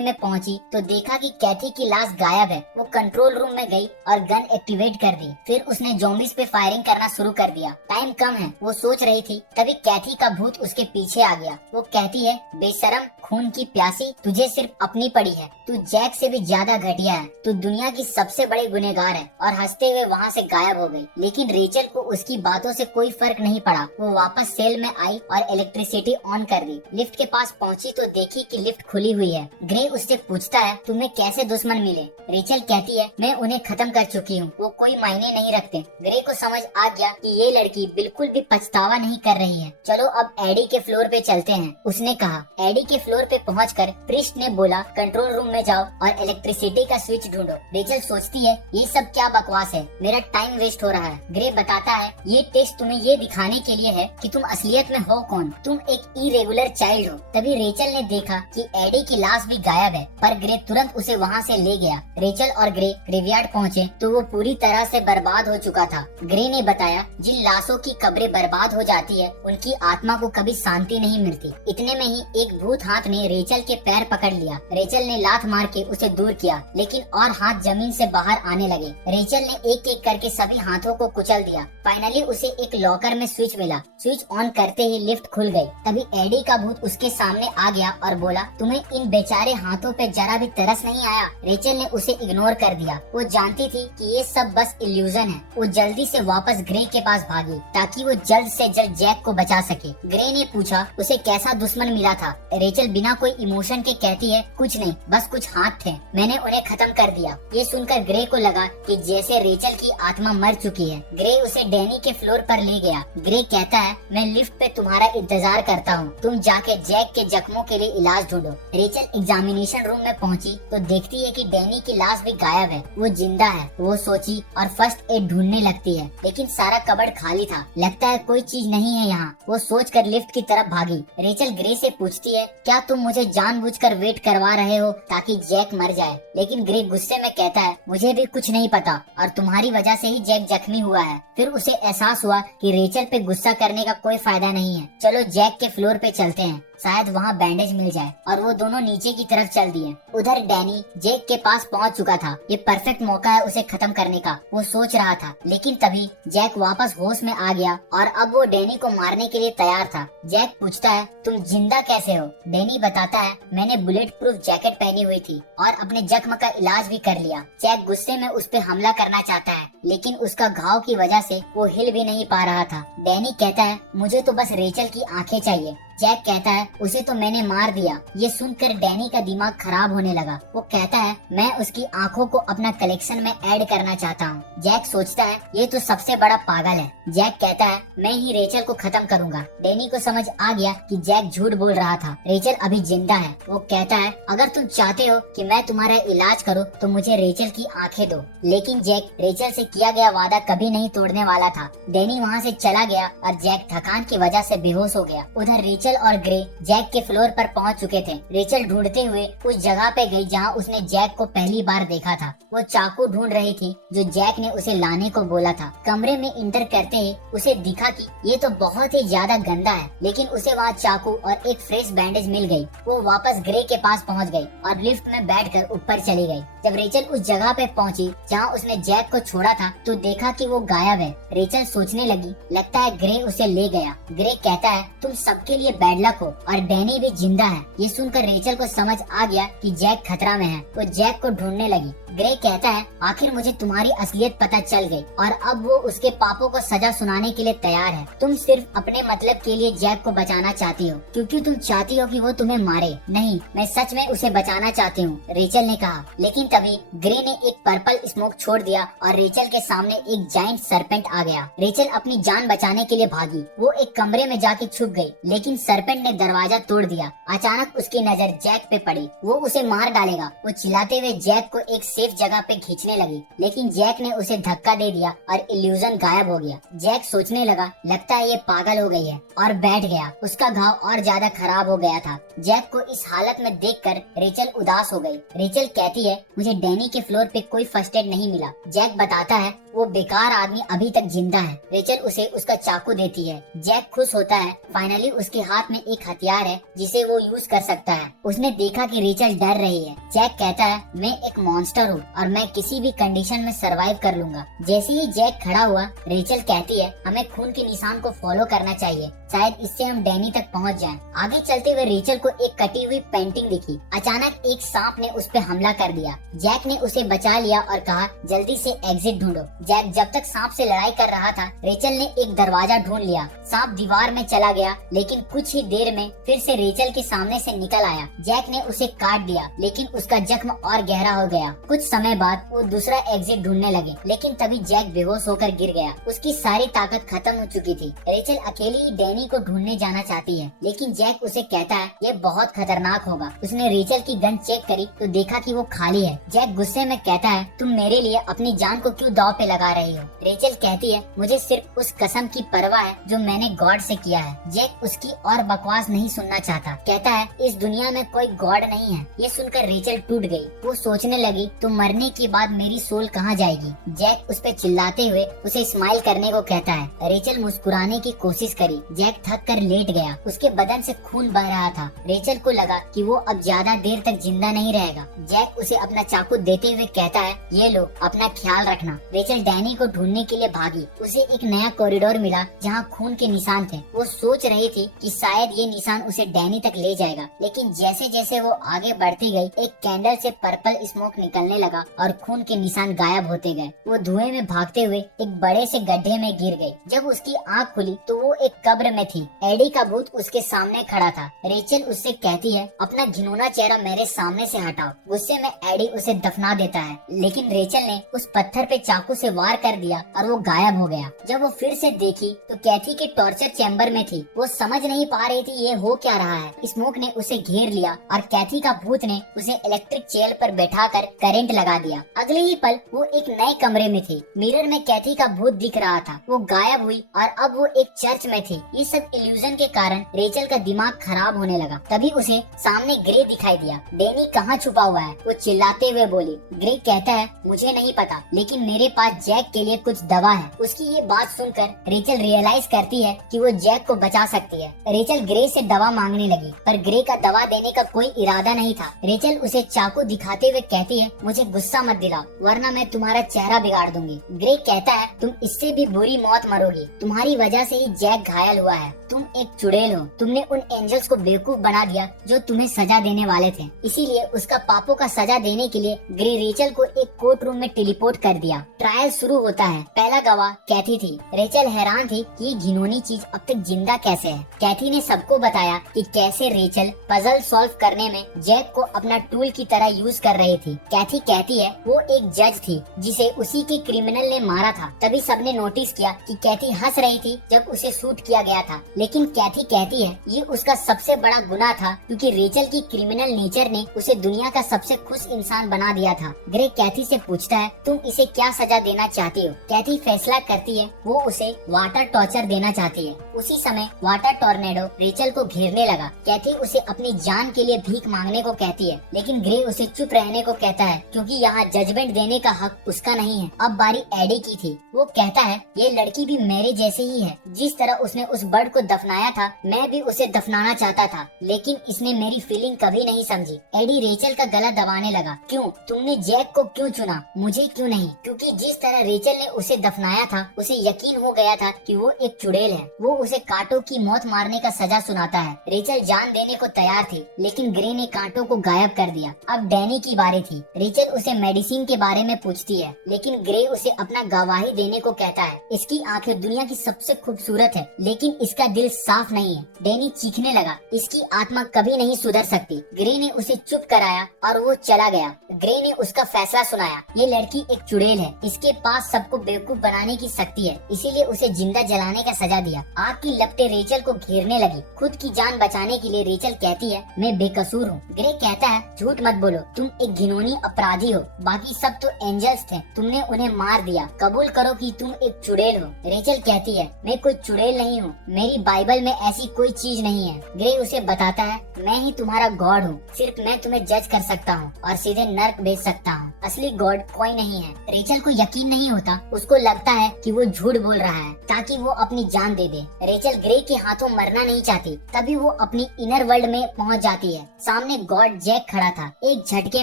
में पहुंची तो देखा कि कैथी की लाश गायब है। वो कंट्रोल रूम में गई और गन एक्टिवेट कर दी। फिर उसने ज़ॉम्बीज पे फायरिंग करना शुरू कर दिया। टाइम कम है, वो सोच रही थी, तभी कैथी का भूत उसके पीछे आ गया। वो कहती है बेशरम खून की प्यासी, तुझे सिर्फ अपनी पड़ी है, तू जैक से भी ज्यादा घटिया है, तू दुनिया की सबसे बड़ी गुनहगार है। और हंसते हुए वहाँ से गायब हो गई। लेकिन रेचल को उसकी बातों से कोई फर्क नहीं पड़ा। वो वापस सेल में आई और इलेक्ट्रिसिटी ऑन कर दी। लिफ्ट के पास पहुंची तो देखी कि लिफ्ट खुली हुई है। ग्रे उससे पूछता है तुम्हें कैसे दुश्मन मिले? रेचल कहती है मैं उन्हें खत्म कर चुकी हूँ, वो कोई मायने नहीं रखते। ग्रे को समझ आ गया कि ये लड़की बिल्कुल भी पछतावा नहीं कर रही है। चलो अब एडी के फ्लोर पे चलते हैं, उसने कहा। एडी के फ्लोर पे पहुंचकर प्रीस्ट ने बोला कंट्रोल रूम में जाओ और इलेक्ट्रिसिटी का स्विच ढूंढो। रेचल सोचती है ये सब क्या बकवास है, मेरा टाइम वेस्ट हो रहा है। ग्रे बताता है ये टेस्ट तुम्हें ये दिखाने के लिए है कि तुम असलियत में हो कौन, तुम एक इरेगुलर चाइल्ड हो। तभी रेचल ने देखा कि एडी की लाश भी गायब है, पर ग्रे तुरंत उसे वहाँ से ले गया। रेचल और ग्रे ग्रेवयार्ड पहुँचे तो वो पूरी तरह से बर्बाद हो चुका था। ग्रे ने बताया जिन लाशों की कब्रें बर्बाद हो जाती है उनकी आत्मा को कभी शांति नहीं मिलती। इतने में ही एक भूत हाथ ने रेचल के पैर पकड़ लिया। रेचल ने लात मार के उसे दूर किया, लेकिन और हाथ जमीन से बाहर आने लगे। रेचल ने एक एक करके सभी हाथों को कुचल दिया। फाइनली उसे एक लॉकर में स्विच मिला। स्विच ऑन करते ही लिफ्ट खुल गई। तभी एडी का भूत उसके सामने आ गया और बोला तुम्हें इन बेचारे हाथों पे जरा भी तरस नहीं आया? रेचल ने उसे इग्नोर कर दिया। वो जानती थी कि ये सब बस इल्यूजन है। वो जल्दी से वापस ग्रे के पास भागी ताकि वो जल्द से जल्द जैक को बचा सके। ग्रे ने पूछा उसे कैसा दुश्मन मिला था? रेचल बिना कोई इमोशन के कहती है कुछ नहीं, बस कुछ हाथ थे, मैंने उन्हें खत्म कर दिया। ये सुनकर ग्रे को लगा कि जैसे रेचल की आत्मा मर चुकी है। ग्रे उसे डैनी के फ्लोर पर ले गया। ग्रे कहता है मैं लिफ्ट पे तुम्हारा इंतजार करता हूँ, तुम जाके जैक के जख्मों के लिए इलाज ढूंढो। रेचल एग्जामिनेशन रूम में पहुँची तो देखती है कि डैनी की लाश भी गायब है, वो जिंदा है। वो सोची और फर्स्ट एड ढूंढने लगती है, लेकिन सारा कबर्ड खाली था। लगता है कोई चीज नहीं है यहाँ। वो सोचकर लिफ्ट की तरफ भागी। रेचल ग्रे से पूछती है क्या तुम मुझे जानबूझकर वेट करवा रहे हो ताकि जैक मर जाए? लेकिन ग्रे गुस्से में कहता है मुझे भी कुछ नहीं पता और तुम्हारी वजह से ही जैक जख्मी हुआ है। फिर उसे एहसास हुआ कि रेचल पे गुस्सा करने का कोई फायदा नहीं है। चलो जैक के फ्लोर पे चलते हैं, शायद वहाँ बैंडेज मिल जाए। और वो दोनों नीचे की तरफ चल दिए। उधर डैनी जैक के पास पहुँच चुका था। ये परफेक्ट मौका है उसे खत्म करने का, वो सोच रहा था। लेकिन तभी जैक वापस होश में आ गया और अब वो डैनी को मारने के लिए तैयार था। जैक पूछता है तुम जिंदा कैसे हो? डैनी बताता है मैंने बुलेट प्रूफ जैकेट पहनी हुई थी और अपने जख्म का इलाज भी कर लिया। जैक गुस्से में उस पे हमला करना चाहता है, लेकिन उसका घाव की वजह से वो हिल भी नहीं पा रहा था। डैनी कहता है मुझे तो बस रेचल की आंखें चाहिए। जैक कहता है उसे तो मैंने मार दिया। ये सुनकर डैनी का दिमाग खराब होने लगा। वो कहता है मैं उसकी आंखों को अपना कलेक्शन में ऐड करना चाहता हूँ। जैक सोचता है ये तो सबसे बड़ा पागल है। जैक कहता है मैं ही रेचल को खत्म करूंगा। डैनी को समझ आ गया कि जैक झूठ बोल रहा था, रेचल अभी जिंदा है। वो कहता है अगर तुम चाहते हो कि मैं तुम्हारा इलाज करूं तो मुझे रेचल की आंखें दो। लेकिन जैक रेचल से किया गया वादा कभी नहीं तोड़ने वाला था। डैनी वहाँ से चला गया और जैक थकान की वजह से बेहोश हो गया। उधर रेचल और ग्रे जैक के फ्लोर पर पहुँच चुके थे। रेचल ढूंढते हुए उस जगह पे गई जहाँ उसने जैक को पहली बार देखा था। वो चाकू ढूंढ रही थी जो जैक ने उसे लाने को बोला था। कमरे में इंटर करते ही उसे दिखा कि ये तो बहुत ही ज्यादा गंदा है, लेकिन उसे वहाँ चाकू और एक फ्रेश बैंडेज मिल गई। वो वापस ग्रे के पास पहुँच गई और लिफ्ट में बैठकर ऊपर चली गई। जब रेचल उस जगह पे पहुँची जहाँ उसने जैक को छोड़ा था तो देखा कि वो गायब है। रेचल सोचने लगी लगता है ग्रे उसे ले गया। ग्रे कहता है तुम सबके लिए बैड लक हो और डैनी भी जिंदा है। ये सुनकर रेचल को समझ आ गया कि जैक खतरा में है। वो जैक को ढूंढने लगी। ग्रे कहता है आखिर मुझे तुम्हारी असलियत पता चल गई और अब वो उसके पापों को सजा सुनाने के लिए तैयार है। तुम सिर्फ अपने मतलब के लिए जैक को बचाना चाहती हो क्योंकि तुम चाहती हो कि वो तुम्हें मारे। नहीं, मैं सच में उसे बचाना चाहती हूँ, रेचल ने कहा। लेकिन तभी ग्रे ने एक पर्पल स्मोक छोड़ दिया और रेचल के सामने एक जाइंट सरपेंट आ गया। रेचल अपनी जान बचाने के लिए भागी। वो एक कमरे में जाके छुप गई, लेकिन सरपेंट ने दरवाजा तोड़ दिया। अचानक उसकी नजर जैक पे पड़ी। वो उसे मार डालेगा। वो चिल्लाते हुए जैक को एक सेफ जगह पे खींचने लगी, लेकिन जैक ने उसे धक्का दे दिया और इल्यूजन गायब हो गया। जैक सोचने लगा लगता है ये पागल हो गई है और बैठ गया। उसका घाव और ज्यादा खराब हो गया था। जैक को इस हालत में देखकर रेचल उदास हो गई। रेचल कहती है मुझे डैनी के फ्लोर पे कोई फर्स्ट एड नहीं मिला। जैक बताता है वो बेकार आदमी अभी तक जिंदा है। रेचल उसे उसका चाकू देती है। जैक खुश होता है, फाइनली उसके हाथ में एक हथियार है जिसे वो यूज कर सकता है। उसने देखा कि रेचल डर रही है। जैक कहता है मैं एक मॉन्स्टर हूँ और मैं किसी भी कंडीशन में सरवाइव कर लूंगा। जैसे ही जैक खड़ा हुआ, रेचल कहती है हमें खून के निशान को फॉलो करना चाहिए, शायद इससे हम डैनी तक पहुँच जाएं। आगे चलते हुए रेचल को एक कटी हुई पेंटिंग दिखी। अचानक एक सांप ने उस पे हमला कर दिया। जैक ने उसे बचा लिया और कहा जल्दी से एग्जिट ढूंढो। जैक जब तक सांप से लड़ाई कर रहा था, रेचल ने एक दरवाजा ढूंढ लिया। सांप दीवार में चला गया, लेकिन कुछ ही देर में फिर से रेचल के सामने से निकल आया। जैक ने उसे काट दिया, लेकिन उसका जख्म और गहरा हो गया। कुछ समय बाद वो दूसरा एग्जिट ढूंढने लगे, लेकिन तभी जैक बेहोश होकर गिर गया। उसकी सारी ताकत खत्म हो चुकी थी। रेचल अकेली ही डैनी को ढूंढने जाना चाहती है, लेकिन जैक उसे कहता है ये बहुत खतरनाक होगा। उसने रेचल की गन चेक करी तो देखा कि वो खाली है। जैक गुस्से में कहता है तुम मेरे लिए अपनी जान को क्यों दांव पे लगा रही हो। रेचल कहती है मुझे सिर्फ उस कसम की परवाह है जो मैंने गॉड से किया है। जैक उसकी और बकवास नहीं सुनना चाहता। कहता है इस दुनिया में कोई गॉड नहीं है। ये सुनकर रेचल टूट गई। वो सोचने लगी तो मरने के बाद मेरी सोल कहाँ जाएगी। जैक उस पे चिल्लाते हुए उसे स्माइल करने को कहता है। रेचल मुस्कुराने की कोशिश करी। जैक थक कर लेट गया। उसके बदन से खून बह रहा था। रेचल को लगा कि वो अब ज्यादा देर तक जिंदा नहीं रहेगा। जैक उसे अपना चाकू देते हुए कहता है ये लो, अपना ख्याल रखना। रेचल डैनी को ढूंढने के लिए भागी। उसे एक नया कॉरिडोर मिला जहाँ खून के निशान थे। वो सोच रही थी कि शायद ये निशान उसे डैनी तक ले जाएगा, लेकिन जैसे जैसे वो आगे बढ़ती गई, एक कैंडल से पर्पल स्मोक निकलने लगा और खून के निशान गायब होते गए। वो धुएं में भागते हुए एक बड़े से गड्ढे में गिर गई। जब उसकी आँख खुली तो वो एक कब्र में थी। एडी का भूत उसके सामने खड़ा था। रेचल उससे कहती है अपना घिनौना चेहरा मेरे सामने से हटाओ। गुस्से में एडी उसे दफना देता है, लेकिन रेचल ने उस पत्थर पे चाकू से वार कर दिया और वो गायब हो गया। जब वो फिर से देखी तो कैथी के टॉर्चर चैम्बर में थी। वो समझ नहीं पा रही थी ये हो क्या रहा है। स्मोक ने उसे घेर लिया और कैथी का भूत ने उसे इलेक्ट्रिक चेयर पर बैठाकर करंट लगा दिया। अगले ही पल वो एक नए कमरे में थी। मिरर में कैथी का भूत दिख रहा था। वो गायब हुई और अब वो एक चर्च में थी। ये सब इल्यूजन के कारण रेचल का दिमाग खराब होने लगा। तभी उसे सामने ग्रे दिखाई दिया। डैनी कहाँ छुपा हुआ है? वो चिल्लाते हुए बोली। ग्रे कहता है मुझे नहीं पता, लेकिन मेरे पास जैक के लिए कुछ दवा है। उसकी ये बात सुनकर रेचल रियलाइज करती है कि वो जैक को बचा सकती है। रेचल ग्रे से दवा मांगने लगी, पर ग्रे का दवा देने का कोई इरादा नहीं था। रेचल उसे चाकू दिखाते हुए कहती है मुझे गुस्सा मत दिलाओ, वरना मैं तुम्हारा चेहरा बिगाड़ दूंगी। ग्रे कहता है तुम इससे भी बुरी मौत मरोगी। तुम्हारी वजह से ही जैक घायल हुआ है। तुम एक चुड़ैल हो, तुमने उन एंजल्स को बेवकूफ बना दिया जो तुम्हें सजा देने वाले थे। इसीलिए उसका पापों का सजा देने के लिए ग्रे रेचल को एक कोर्ट रूम में टेलीपोर्ट कर दिया। ट्रायल शुरू होता है। पहला गवाह कैथी थी। रेचल हैरान थी कि ये घिनौनी चीज अब तक जिंदा कैसे है। कैथी ने सबको बताया कि कैसे रेचल पजल सॉल्व करने में जैक को अपना टूल की तरह यूज कर रही थी। कैथी कहती है वो एक जज थी जिसे उसी के क्रिमिनल ने मारा था। तभी सबने नोटिस किया कि कैथी हंस रही थी जब उसे शूट किया गया था, लेकिन कैथी कहती है ये उसका सबसे बड़ा गुनाह था क्योंकि रेचल की क्रिमिनल नेचर ने उसे दुनिया का सबसे खुश इंसान बना दिया था। ग्रे कैथी से पूछता है तुम इसे क्या सजा देना चाहती हो। कैथी फैसला करती है वो उसे वाटर टॉर्चर देना चाहती है। उसी समय वाटर टॉर्नेडो रेचल को घेरने लगा। कैथी उसे अपनी जान के लिए भीख मांगने को कहती है, लेकिन ग्रे उसे चुप रहने को कहता है क्योंकि यहाँ जजमेंट देने का हक उसका नहीं है। अब बारी एडी की थी। वो कहता है ये लड़की भी मेरे जैसे ही है। जिस तरह उसने उस बर्ड को दफनाया था मैं भी उसे दफनाना चाहता था, लेकिन इसने मेरी फीलिंग कभी नहीं समझी। एडी रेचल का गला दबाने लगा। क्यों तुमने जैक को क्यों चुना, मुझे क्यों नहीं? क्योंकि जिस तरह रेचल ने उसे दफनाया था उसे यकीन हो गया था कि वो एक चुड़ैल है। वो उसे कांटों की मौत मारने का सजा सुनाता है। रेचल जान देने को तैयार थी, लेकिन ग्रे ने कांटों को गायब कर दिया। अब डैनी की बारी थी। रेचल उसे मेडिसिन के बारे में पूछती है, लेकिन ग्रे उसे अपना गवाही देने को कहता है। इसकी आंखें दुनिया की सबसे खूबसूरत है, लेकिन इसका दिल साफ नहीं है। डैनी चीखने लगा, इसकी आत्मा कभी नहीं सुधर सकती। ग्रे ने उसे चुप कराया और वो चला गया। ग्रे ने उसका फैसला सुनाया, ये लड़की एक चुड़ैल है, इसके पास सबको बेवकूफ बनाने की शक्ति है, इसीलिए उसे जिंदा जलाने का सजा दिया। आग की लपटें रेचल को घेरने लगी। खुद की जान बचाने के लिए रेचल कहती है मैं बेकसूर हूँ। ग्रे कहता है झूठ मत बोलो, तुम एक घिनौनी अपराधी हो, बाकी सब तो एंजल्स थे, तुमने उन्हें मार दिया। कबूल करो कि तुम एक चुड़ैल हो। रेचल कहती है मैं कोई चुड़ैल नहीं हूँ, मेरी बाइबल में ऐसी कोई चीज नहीं है। ग्रे उसे बताता है मैं ही तुम्हारा गॉड हूँ, सिर्फ मैं तुम्हें जज कर सकता हूँ और सीधे नर्क भेज सकता हूँ, असली गॉड कोई नहीं है। रेचल को यकीन नहीं होता, उसको लगता है कि वो झूठ बोल रहा है ताकि वो अपनी जान दे दे। रेचल ग्रे के हाथों मरना नहीं चाहती। तभी वो अपनी इनर वर्ल्ड में पहुंच जाती है। सामने गॉड जैक खड़ा था। एक झटके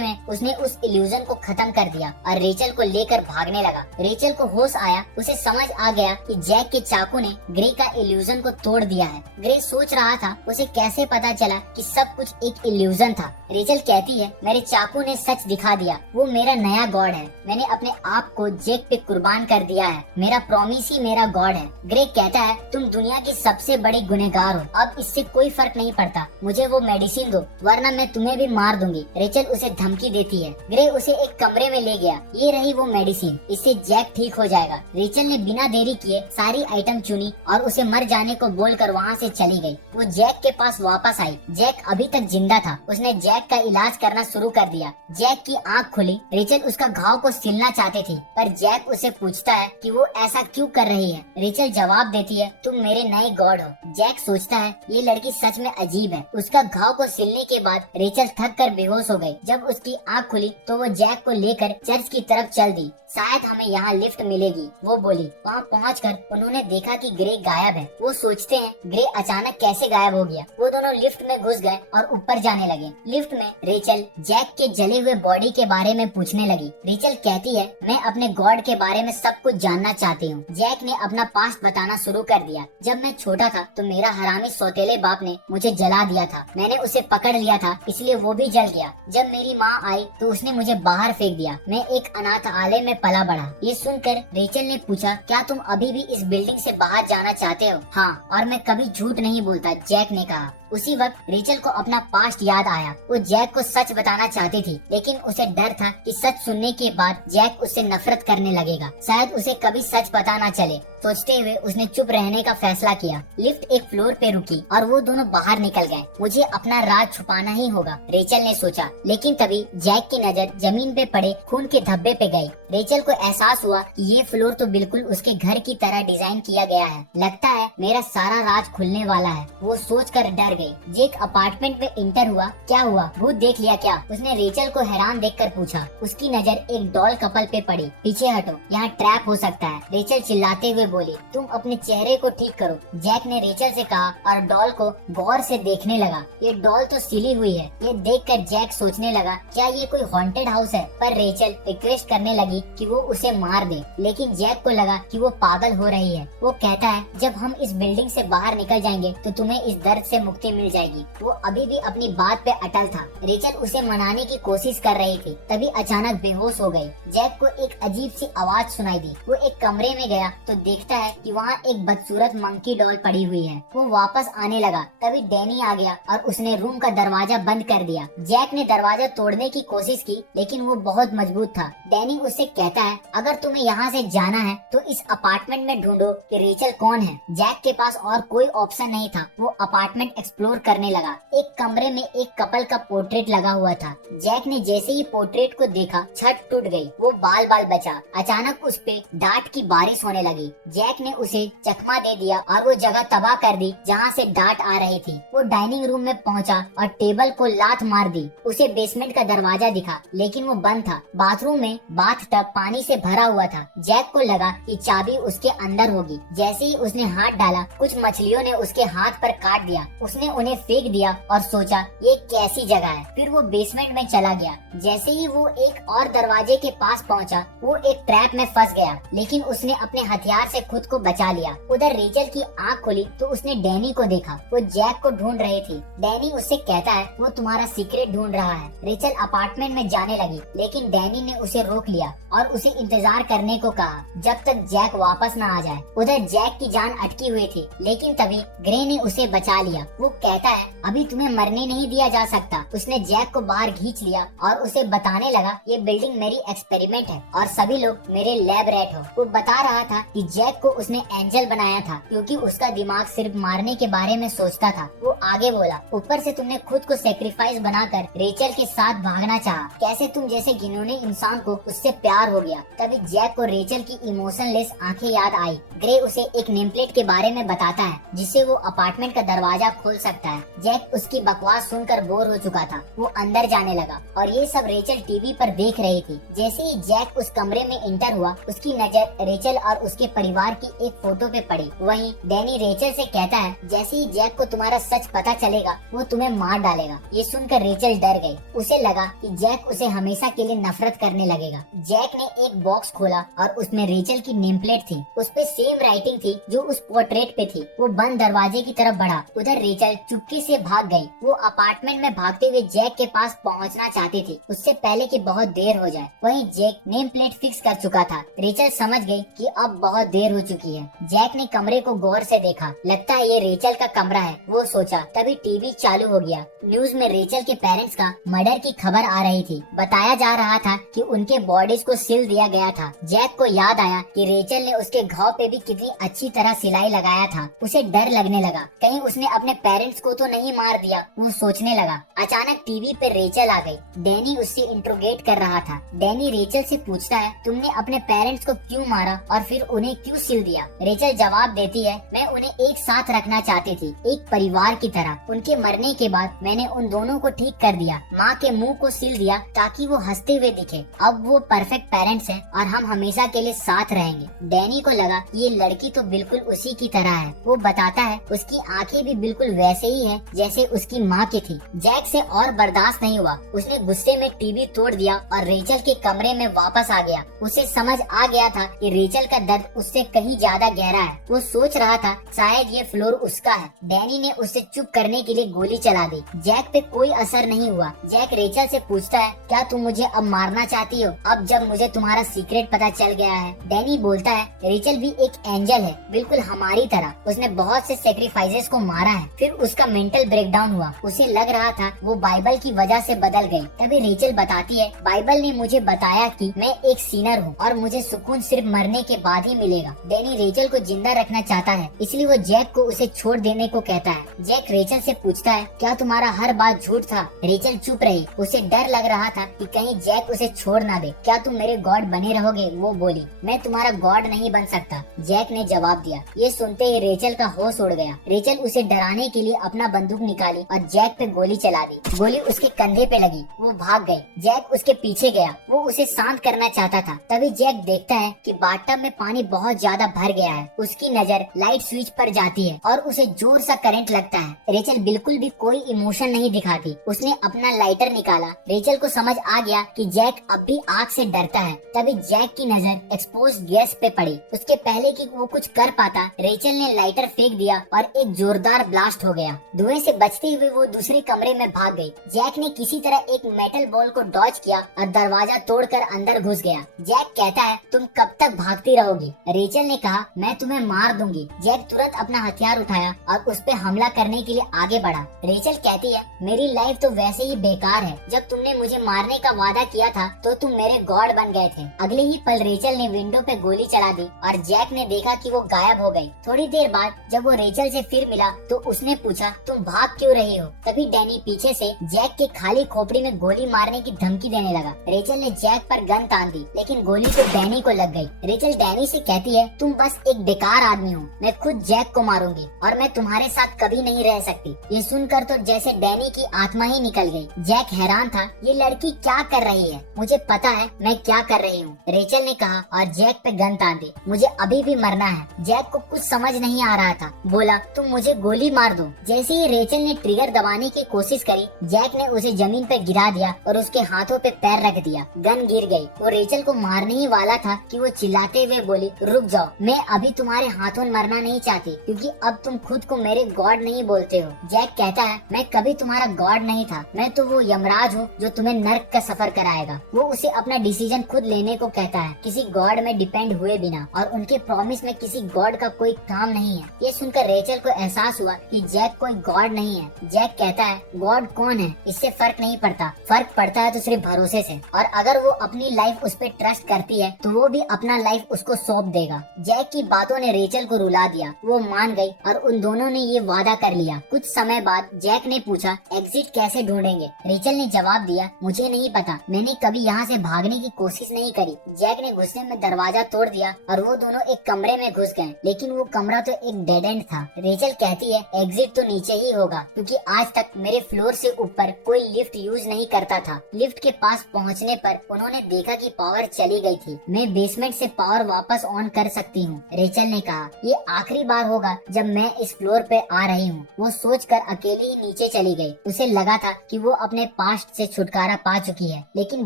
में उसने उस इल्यूजन को खत्म कर दिया और रेचल को लेकर भागने लगा। रेचल को होश आया, उसे समझ आ गया कि जैक के चाकू ने ग्रे का इल्यूजन को तोड़ दिया है। ग्रे सोच रहा था उसे कैसे पता चला कि सब कुछ एक इल्यूजन था। रेचल कहती है मेरे चाकू ने सच दिखा दिया, वो मेरा नया गॉड है, मैंने अपने आप को जैक पे कुर्बान कर दिया है, मेरा प्रॉमिस ही मेरा गॉड है। ग्रे कहता है तुम दुनिया की सबसे बड़ी गुनहगार हो, अब इससे कोई फर्क नहीं पड़ता, मुझे वो मेडिसिन दो वरना मैं तुम्हें भी मार दूंगी। रेचल उसे धमकी देती है। ग्रे उसे एक कमरे में ले गया। ये रही वो मेडिसिन, इससे जैक ठीक हो जाएगा। रेचल ने बिना देरी किए सारी आइटम चुनी और उसे मर जाने को बोलकर वहाँ से चली गई। वो जैक के पास वापस आई। जैक अभी तक जिंदा था। उसने जैक का इलाज करना शुरू कर दिया। जैक की आँख खुली। रेचल उसका घाव को सिलना चाहती थी, पर जैक उसे पूछता है कि वो ऐसा क्यों कर रही है। रेचल जवाब देती है तुम मेरे नए गॉड हो। जैक सोचता है ये लड़की सच में अजीब है। उसका घाव को सिलने के बाद रेचल थक कर बेहोश हो गई। जब उसकी आँख खुली तो वो जैक को लेकर चर्च की तरफ चल दी। शायद हमें यहाँ लिफ्ट मिलेगी, वो बोली। वहाँ पहुँचकर उन्होंने देखा कि ग्रे गायब है। वो सोचते हैं ग्रे अचानक कैसे गायब हो गया। वो दोनों लिफ्ट में घुस गए और ऊपर जाने लगे। लिफ्ट में रेचल जैक के जले हुए बॉडी के बारे में पूछने लगी। रेचल कहती है मैं अपने गॉड के बारे में सब कुछ जानना चाहती हूँ। जैक ने अपना पास्ट बताना शुरू कर दिया। जब मैं छोटा था तो मेरा हरामी सौतेले बाप ने मुझे जला दिया था। मैंने उसे पकड़ लिया था, इसलिए वो भी जल गया। जब मेरी माँ आई तो उसने मुझे बाहर फेंक दिया। मैं एक अनाथालय में पला बढ़ा। ये सुनकर रेचल ने पूछा क्या तुम अभी भी इस बिल्डिंग से बाहर जाना चाहते हो? हाँ, और मैं कभी झूठ नहीं बोलता, जैक ने कहा। उसी वक्त रेचल को अपना पास्ट याद आया। वो जैक को सच बताना चाहती थी, लेकिन उसे डर था कि सच सुनने के बाद जैक उससे नफरत करने लगेगा। शायद उसे कभी सच पता ना चले। सोचते हुए उसने चुप रहने का फैसला किया। लिफ्ट एक फ्लोर पे रुकी और वो दोनों बाहर निकल गए। मुझे अपना राज छुपाना ही होगा, रेचल ने सोचा। लेकिन तभी जैक की नजर जमीन पे पड़े खून के धब्बे पे गई। रेचल को एहसास हुआ कि ये फ्लोर तो बिल्कुल उसके घर की तरह डिजाइन किया गया है। लगता है मेरा सारा राज खुलने वाला है। वो सोचकर डर गई। गई। जेक अपार्टमेंट में इंटर हुआ। क्या हुआ, भूत देख लिया क्या? उसने रेचल को हैरान देखकर पूछा। उसकी नजर एक डॉल कपल पे पड़ी। पीछे हटो, यहाँ ट्रैप हो सकता है, रेचल चिल्लाते हुए बोली। तुम अपने चेहरे को ठीक करो, जैक ने रेचल से कहा और डॉल को गौर से देखने लगा। ये डॉल तो सिली हुई है। ये देखकर जैक सोचने लगा क्या ये कोई हॉन्टेड हाउस है, पर रेचल रिक्वेस्ट करने लगी कि वो उसे मार दे, लेकिन जैक को लगा कि वो पागल हो रही है। वो कहता है जब हम इस बिल्डिंग से बाहर निकल जाएंगे तो तुम्हें इस दर्द से मुक्ति मिल जाएगी। वो अभी भी अपनी बात पे अटल था। रेचल उसे मनाने की कोशिश कर रही थी, तभी अचानक बेहोश हो गई। जैक को एक अजीब सी आवाज सुनाई दी। वो एक कमरे में गया तो देखता है कि वहाँ एक बदसूरत मंकी डॉल पड़ी हुई है। वो वापस आने लगा, तभी डैनी आ गया और उसने रूम का दरवाजा बंद कर दिया। जैक ने दरवाजा तोड़ने की कोशिश की, लेकिन वो बहुत मजबूत था। डैनी उससे कहता है अगर तुम्हें यहाँ से जाना है तो इस अपार्टमेंट में ढूंढो कि रेचल कौन है। जैक के पास और कोई ऑप्शन नहीं था। वो अपार्टमेंट एक्सप्लोर करने लगा। एक कमरे में एक कपल का पोर्ट्रेट लगा हुआ था। जैक ने जैसे ही पोर्ट्रेट को देखा, छत टूट गई। वो बाल बाल बचा। अचानक उस पे डांट की बारिश होने लगी। जैक ने उसे चकमा दे दिया और वो जगह तबाह कर दी जहाँ से डांट आ रही थी। वो डाइनिंग रूम में पहुँचा और टेबल को लात मार दी। उसे बेसमेंट का दरवाजा दिखा, लेकिन वो बंद था। बाथरूम में बाथ टब पानी से भरा हुआ था। जैक को लगा कि चाबी उसके अंदर होगी। जैसे ही उसने हाथ डाला, कुछ मछलियों ने उसके हाथ पर काट दिया। उसने उन्हें फेंक दिया और सोचा ये कैसी जगह है। फिर वो बेसमेंट में चला गया। जैसे ही वो एक और दरवाजे के पास पहुंचा, वो एक ट्रैप में फंस गया, लेकिन उसने अपने हथियार से खुद को बचा लिया। उधर रेचल की आंख खुली तो उसने डैनी को देखा। वो जैक को ढूंढ रही थी। डैनी उससे कहता है वो तुम्हारा सीक्रेट ढूंढ रहा है। रेचल अपार्टमेंट में जाने लगी, लेकिन डैनी ने उसे रोक लिया और उसे इंतजार करने को कहा जब तक जैक वापस न आ जाए। उधर जैक की जान अटकी हुई थी, लेकिन तभी ग्रे ने उसे बचा लिया। वो कहता है अभी तुम्हें मरने नहीं दिया जा सकता। उसने जैक को बाहर खींच लिया और उसे बताने लगा ये बिल्डिंग मेरी एक्सपेरिमेंट है और सभी लोग मेरे लैब रैट हो। वो बता रहा था कि जैक को उसने एंजल बनाया था क्योंकि उसका दिमाग सिर्फ मारने के बारे में सोचता था। वो आगे बोला ऊपर से तुमने खुद को सेक्रीफाइस बनाकर रेचल के साथ भागना चाहा। कैसे तुम जैसे घिनौने इंसान को उससे प्यार हो गया। तभी जैक को रेचल की इमोशनलेस आंखें याद आई। ग्रे उसे एक नेमप्लेट के बारे में बताता है जिससे वो अपार्टमेंट का दरवाजा खोल सकता है। जैक उसकी बकवास सुनकर बोर हो चुका था। वो अंदर जाने लगा और ये सब रेचल टीवी पर देख रही थी। जैसे ही जैक उस कमरे में इंटर हुआ, उसकी नजर रेचल और उसके परिवार की एक फोटो पे पड़ी। वहीं डैनी रेचल से कहता है जैसे ही जैक को तुम्हारा सच पता चलेगा वो तुम्हें मार डालेगा। ये सुनकर रेचल डर गई। उसे लगा कि जैक उसे हमेशा के लिए नफरत करने लगेगा। जैक ने एक बॉक्स खोला और उसमें रेचल की नेम प्लेट थी। उस पे सेम राइटिंग थी जो उस पोर्ट्रेट पे थी। वो बंद दरवाजे की तरफ बढ़ा। उधर रेचल चुपके से भाग गई। वो अपार्टमेंट में भागते हुए जैक के पास पहुंचना चाहती थी, उससे पहले कि बहुत देर हो जाए। वहीं जैक नेम प्लेट फिक्स कर चुका था। रेचल समझ गई कि अब बहुत देर हो चुकी है। जैक ने कमरे को गौर से देखा। लगता है ये रेचल का कमरा है, वो सोचा। तभी टीवी चालू हो गया। न्यूज में रेचल के पेरेंट्स का मर्डर की खबर आ रही थी। बताया जा रहा था कि उनके बॉडीज को सिल दिया गया था। जैक को याद आया कि रेचल ने उसके घाव पे भी कितनी अच्छी तरह सिलाई लगाया था। उसे डर लगने लगा, कहीं उसने अपने पेरेंट्स को तो नहीं मार दिया। वो सोचने लगा। अचानक टीवी पे रेचल आ गई। डैनी उससे इंट्रोगेट कर रहा था। डैनी रेचल से पूछता है तुमने अपने पेरेंट्स को क्यों मारा और फिर उन्हें क्यों सिल दिया। रेचल जवाब देती है मैं उन्हें एक साथ रखना चाहती थी, एक परिवार की तरह। उनके मरने के बाद मैंने उन दोनों को ठीक कर दिया। माँ के मुंह को सिल दिया ताकि वो हंसते हुए दिखे। अब वो परफेक्ट पेरेंट्स हैं और हम हमेशा के लिए साथ रहेंगे। डैनी को लगा ये लड़की तो बिल्कुल उसी की तरह है। वो बताता है उसकी आंखें भी बिल्कुल वैसे ही है जैसे उसकी माँ की थी। जैक से और बर्दाश्त नहीं हुआ। उसने गुस्से में टीवी तोड़ दिया और रेचल के कमरे में वापस आ गया। उसे समझ आ गया था कि रेचल का दर्द उससे कहीं ज्यादा गहरा है। वो सोच रहा था शायद ये फ्लोर उसका है। डैनी ने उसे चुप करने के लिए गोली चला दी। जैक पे कोई असर नहीं हुआ। जैक रेचल से पूछता है क्या तुम मुझे अब मारना चाहती हो, अब जब मुझे तुम्हारा सीक्रेट पता चल गया है। डैनी बोलता है रेचल भी एक एंजल है, बिल्कुल हमारी तरह। उसने बहुत से सेक्रीफाइसेस को मारा है। फिर उसका मेंटल ब्रेकडाउन हुआ। उसे लग रहा था वो बाइबल की वजह से बदल गई। तभी रेचल बताती है बाइबल ने मुझे बताया कि मैं एक सीनर हूँ और मुझे सुकून सिर्फ मरने के बाद ही मिलेगा। डैनी रेचल को जिंदा रखना चाहता है, इसलिए वो जैक को उसे छोड़ देने को कहता है। जैक रेचल से पूछता है क्या तुम्हारा हर बात झूठ था। रेचल चुप रही। उसे डर लग रहा था कि कहीं जैक उसे छोड़ ना दे। क्या तुम मेरे गॉड बने रहोगे, वो बोली। मैं तुम्हारा गॉड नहीं बन सकता, जैक ने जवाब दिया। ये सुनते ही रेचल का होश उड़ गया। रेचल उसे डराने के लिए लिए अपना बंदूक निकाली और जैक पे गोली चला दी। गोली उसके कंधे पे लगी, वो भाग गई। जैक उसके पीछे गया, वो उसे शांत करना चाहता था। तभी जैक देखता है कि बाथटब में पानी बहुत ज्यादा भर गया है। उसकी नजर लाइट स्विच पर जाती है और उसे जोर सा करंट लगता है। रेचल बिल्कुल भी कोई इमोशन नहीं दिखाती। उसने अपना लाइटर निकाला। रेचल को समझ आ गया कि जैक अब भी आग से डरता है। तभी जैक की नजर एक्सपोज गैस पे पड़ी। उसके पहले कि वो कुछ कर पाता, रेचल ने लाइटर फेंक दिया और एक जोरदार ब्लास्ट हो गया। धुएं से बचते हुए वो दूसरे कमरे में भाग गई। जैक ने किसी तरह एक मेटल बॉल को डॉज किया और दरवाजा तोड़कर अंदर घुस गया। जैक कहता है, तुम कब तक भागती रहोगी? रेचल ने कहा, मैं तुम्हें मार दूंगी। जैक तुरंत अपना हथियार उठाया और उस पे हमला करने के लिए आगे बढ़ा। रेचल कहती है, मेरी लाइफ तो वैसे ही बेकार है। जब तुमने मुझे मारने का वादा किया था तो तुम मेरे गॉड बन गए थे। अगले ही पल रेचल ने विंडो पे गोली चला दी और जैक ने देखा कि वो गायब हो गई। थोड़ी देर बाद जब वो रेचल से फिर मिला तो उसने पूछा, तुम भाग क्यों रही हो? तभी डैनी पीछे से जैक के खाली खोपड़ी में गोली मारने की धमकी देने लगा। रेचल ने जैक पर गन तान दी, लेकिन गोली तो डैनी को लग गई। रेचल डैनी से कहती है, तुम बस एक बेकार आदमी हो, मैं खुद जैक को मारूंगी और मैं तुम्हारे साथ कभी नहीं रह सकती। ये सुनकर तो जैसे डैनी की आत्मा ही निकल गई। जैक हैरान था, ये लड़की क्या कर रही है? मुझे पता है मैं क्या कर रही हूँ, रेचल ने कहा और जैक पे गन तान दी। मुझे अभी भी मरना है। जैक को कुछ समझ नहीं आ रहा था। बोला, तुम मुझे गोली मार दो। जैसे ही रेचल ने ट्रिगर दबाने की कोशिश करी, जैक ने उसे जमीन पर गिरा दिया और उसके हाथों पे पैर रख दिया। गन गिर गई। वो रेचल को मारने ही वाला था कि वो चिल्लाते हुए बोली, रुक जाओ, मैं अभी तुम्हारे हाथों मरना नहीं चाहती, क्योंकि अब तुम खुद को मेरे गॉड नहीं बोलते हो। जैक कहता है, मैं कभी तुम्हारा गॉड नहीं था, मैं तो वो यमराज हूँ जो तुम्हें नर्क का सफर कराएगा। वो उसे अपना डिसीजन खुद लेने को कहता है, किसी गॉड में डिपेंड हुए बिना, और उनके प्रॉमिस में किसी गॉड का कोई काम नहीं है। ये सुनकर रेचल को एहसास हुआ कि जैक कोई गॉड नहीं है। जैक कहता है, गॉड कौन है इससे फर्क नहीं पड़ता, फर्क पड़ता है तो सिर्फ भरोसे से, और अगर वो अपनी लाइफ उस पर ट्रस्ट करती है तो वो भी अपना लाइफ उसको सौंप देगा। जैक की बातों ने रेचल को रुला दिया। वो मान गई और उन दोनों ने ये वादा कर लिया। कुछ समय बाद जैक ने पूछा, एग्जिट कैसे ढूंढेंगे? रेचल ने जवाब दिया, मुझे नहीं पता, मैंने कभी यहाँ से भागने की कोशिश नहीं करी। जैक ने गुस्से में दरवाजा तोड़ दिया और वो दोनों एक कमरे में घुस गए, लेकिन वो कमरा तो एक डेड एंड था। रेचल कहती है, एग्जिट तो नीचे ही होगा, क्योंकि आज तक मेरे फ्लोर से ऊपर कोई लिफ्ट यूज नहीं करता था। लिफ्ट के पास पहुँचने पर उन्होंने देखा कि पावर चली गई थी। मैं बेसमेंट से पावर वापस ऑन कर सकती हूँ। रेचल ने कहा, ये आखिरी बार होगा जब मैं इस फ्लोर पे आ रही हूँ। वो सोचकर अकेली ही नीचे चली गई। उसे लगा था कि वो अपने पास्ट से छुटकारा पा चुकी है, लेकिन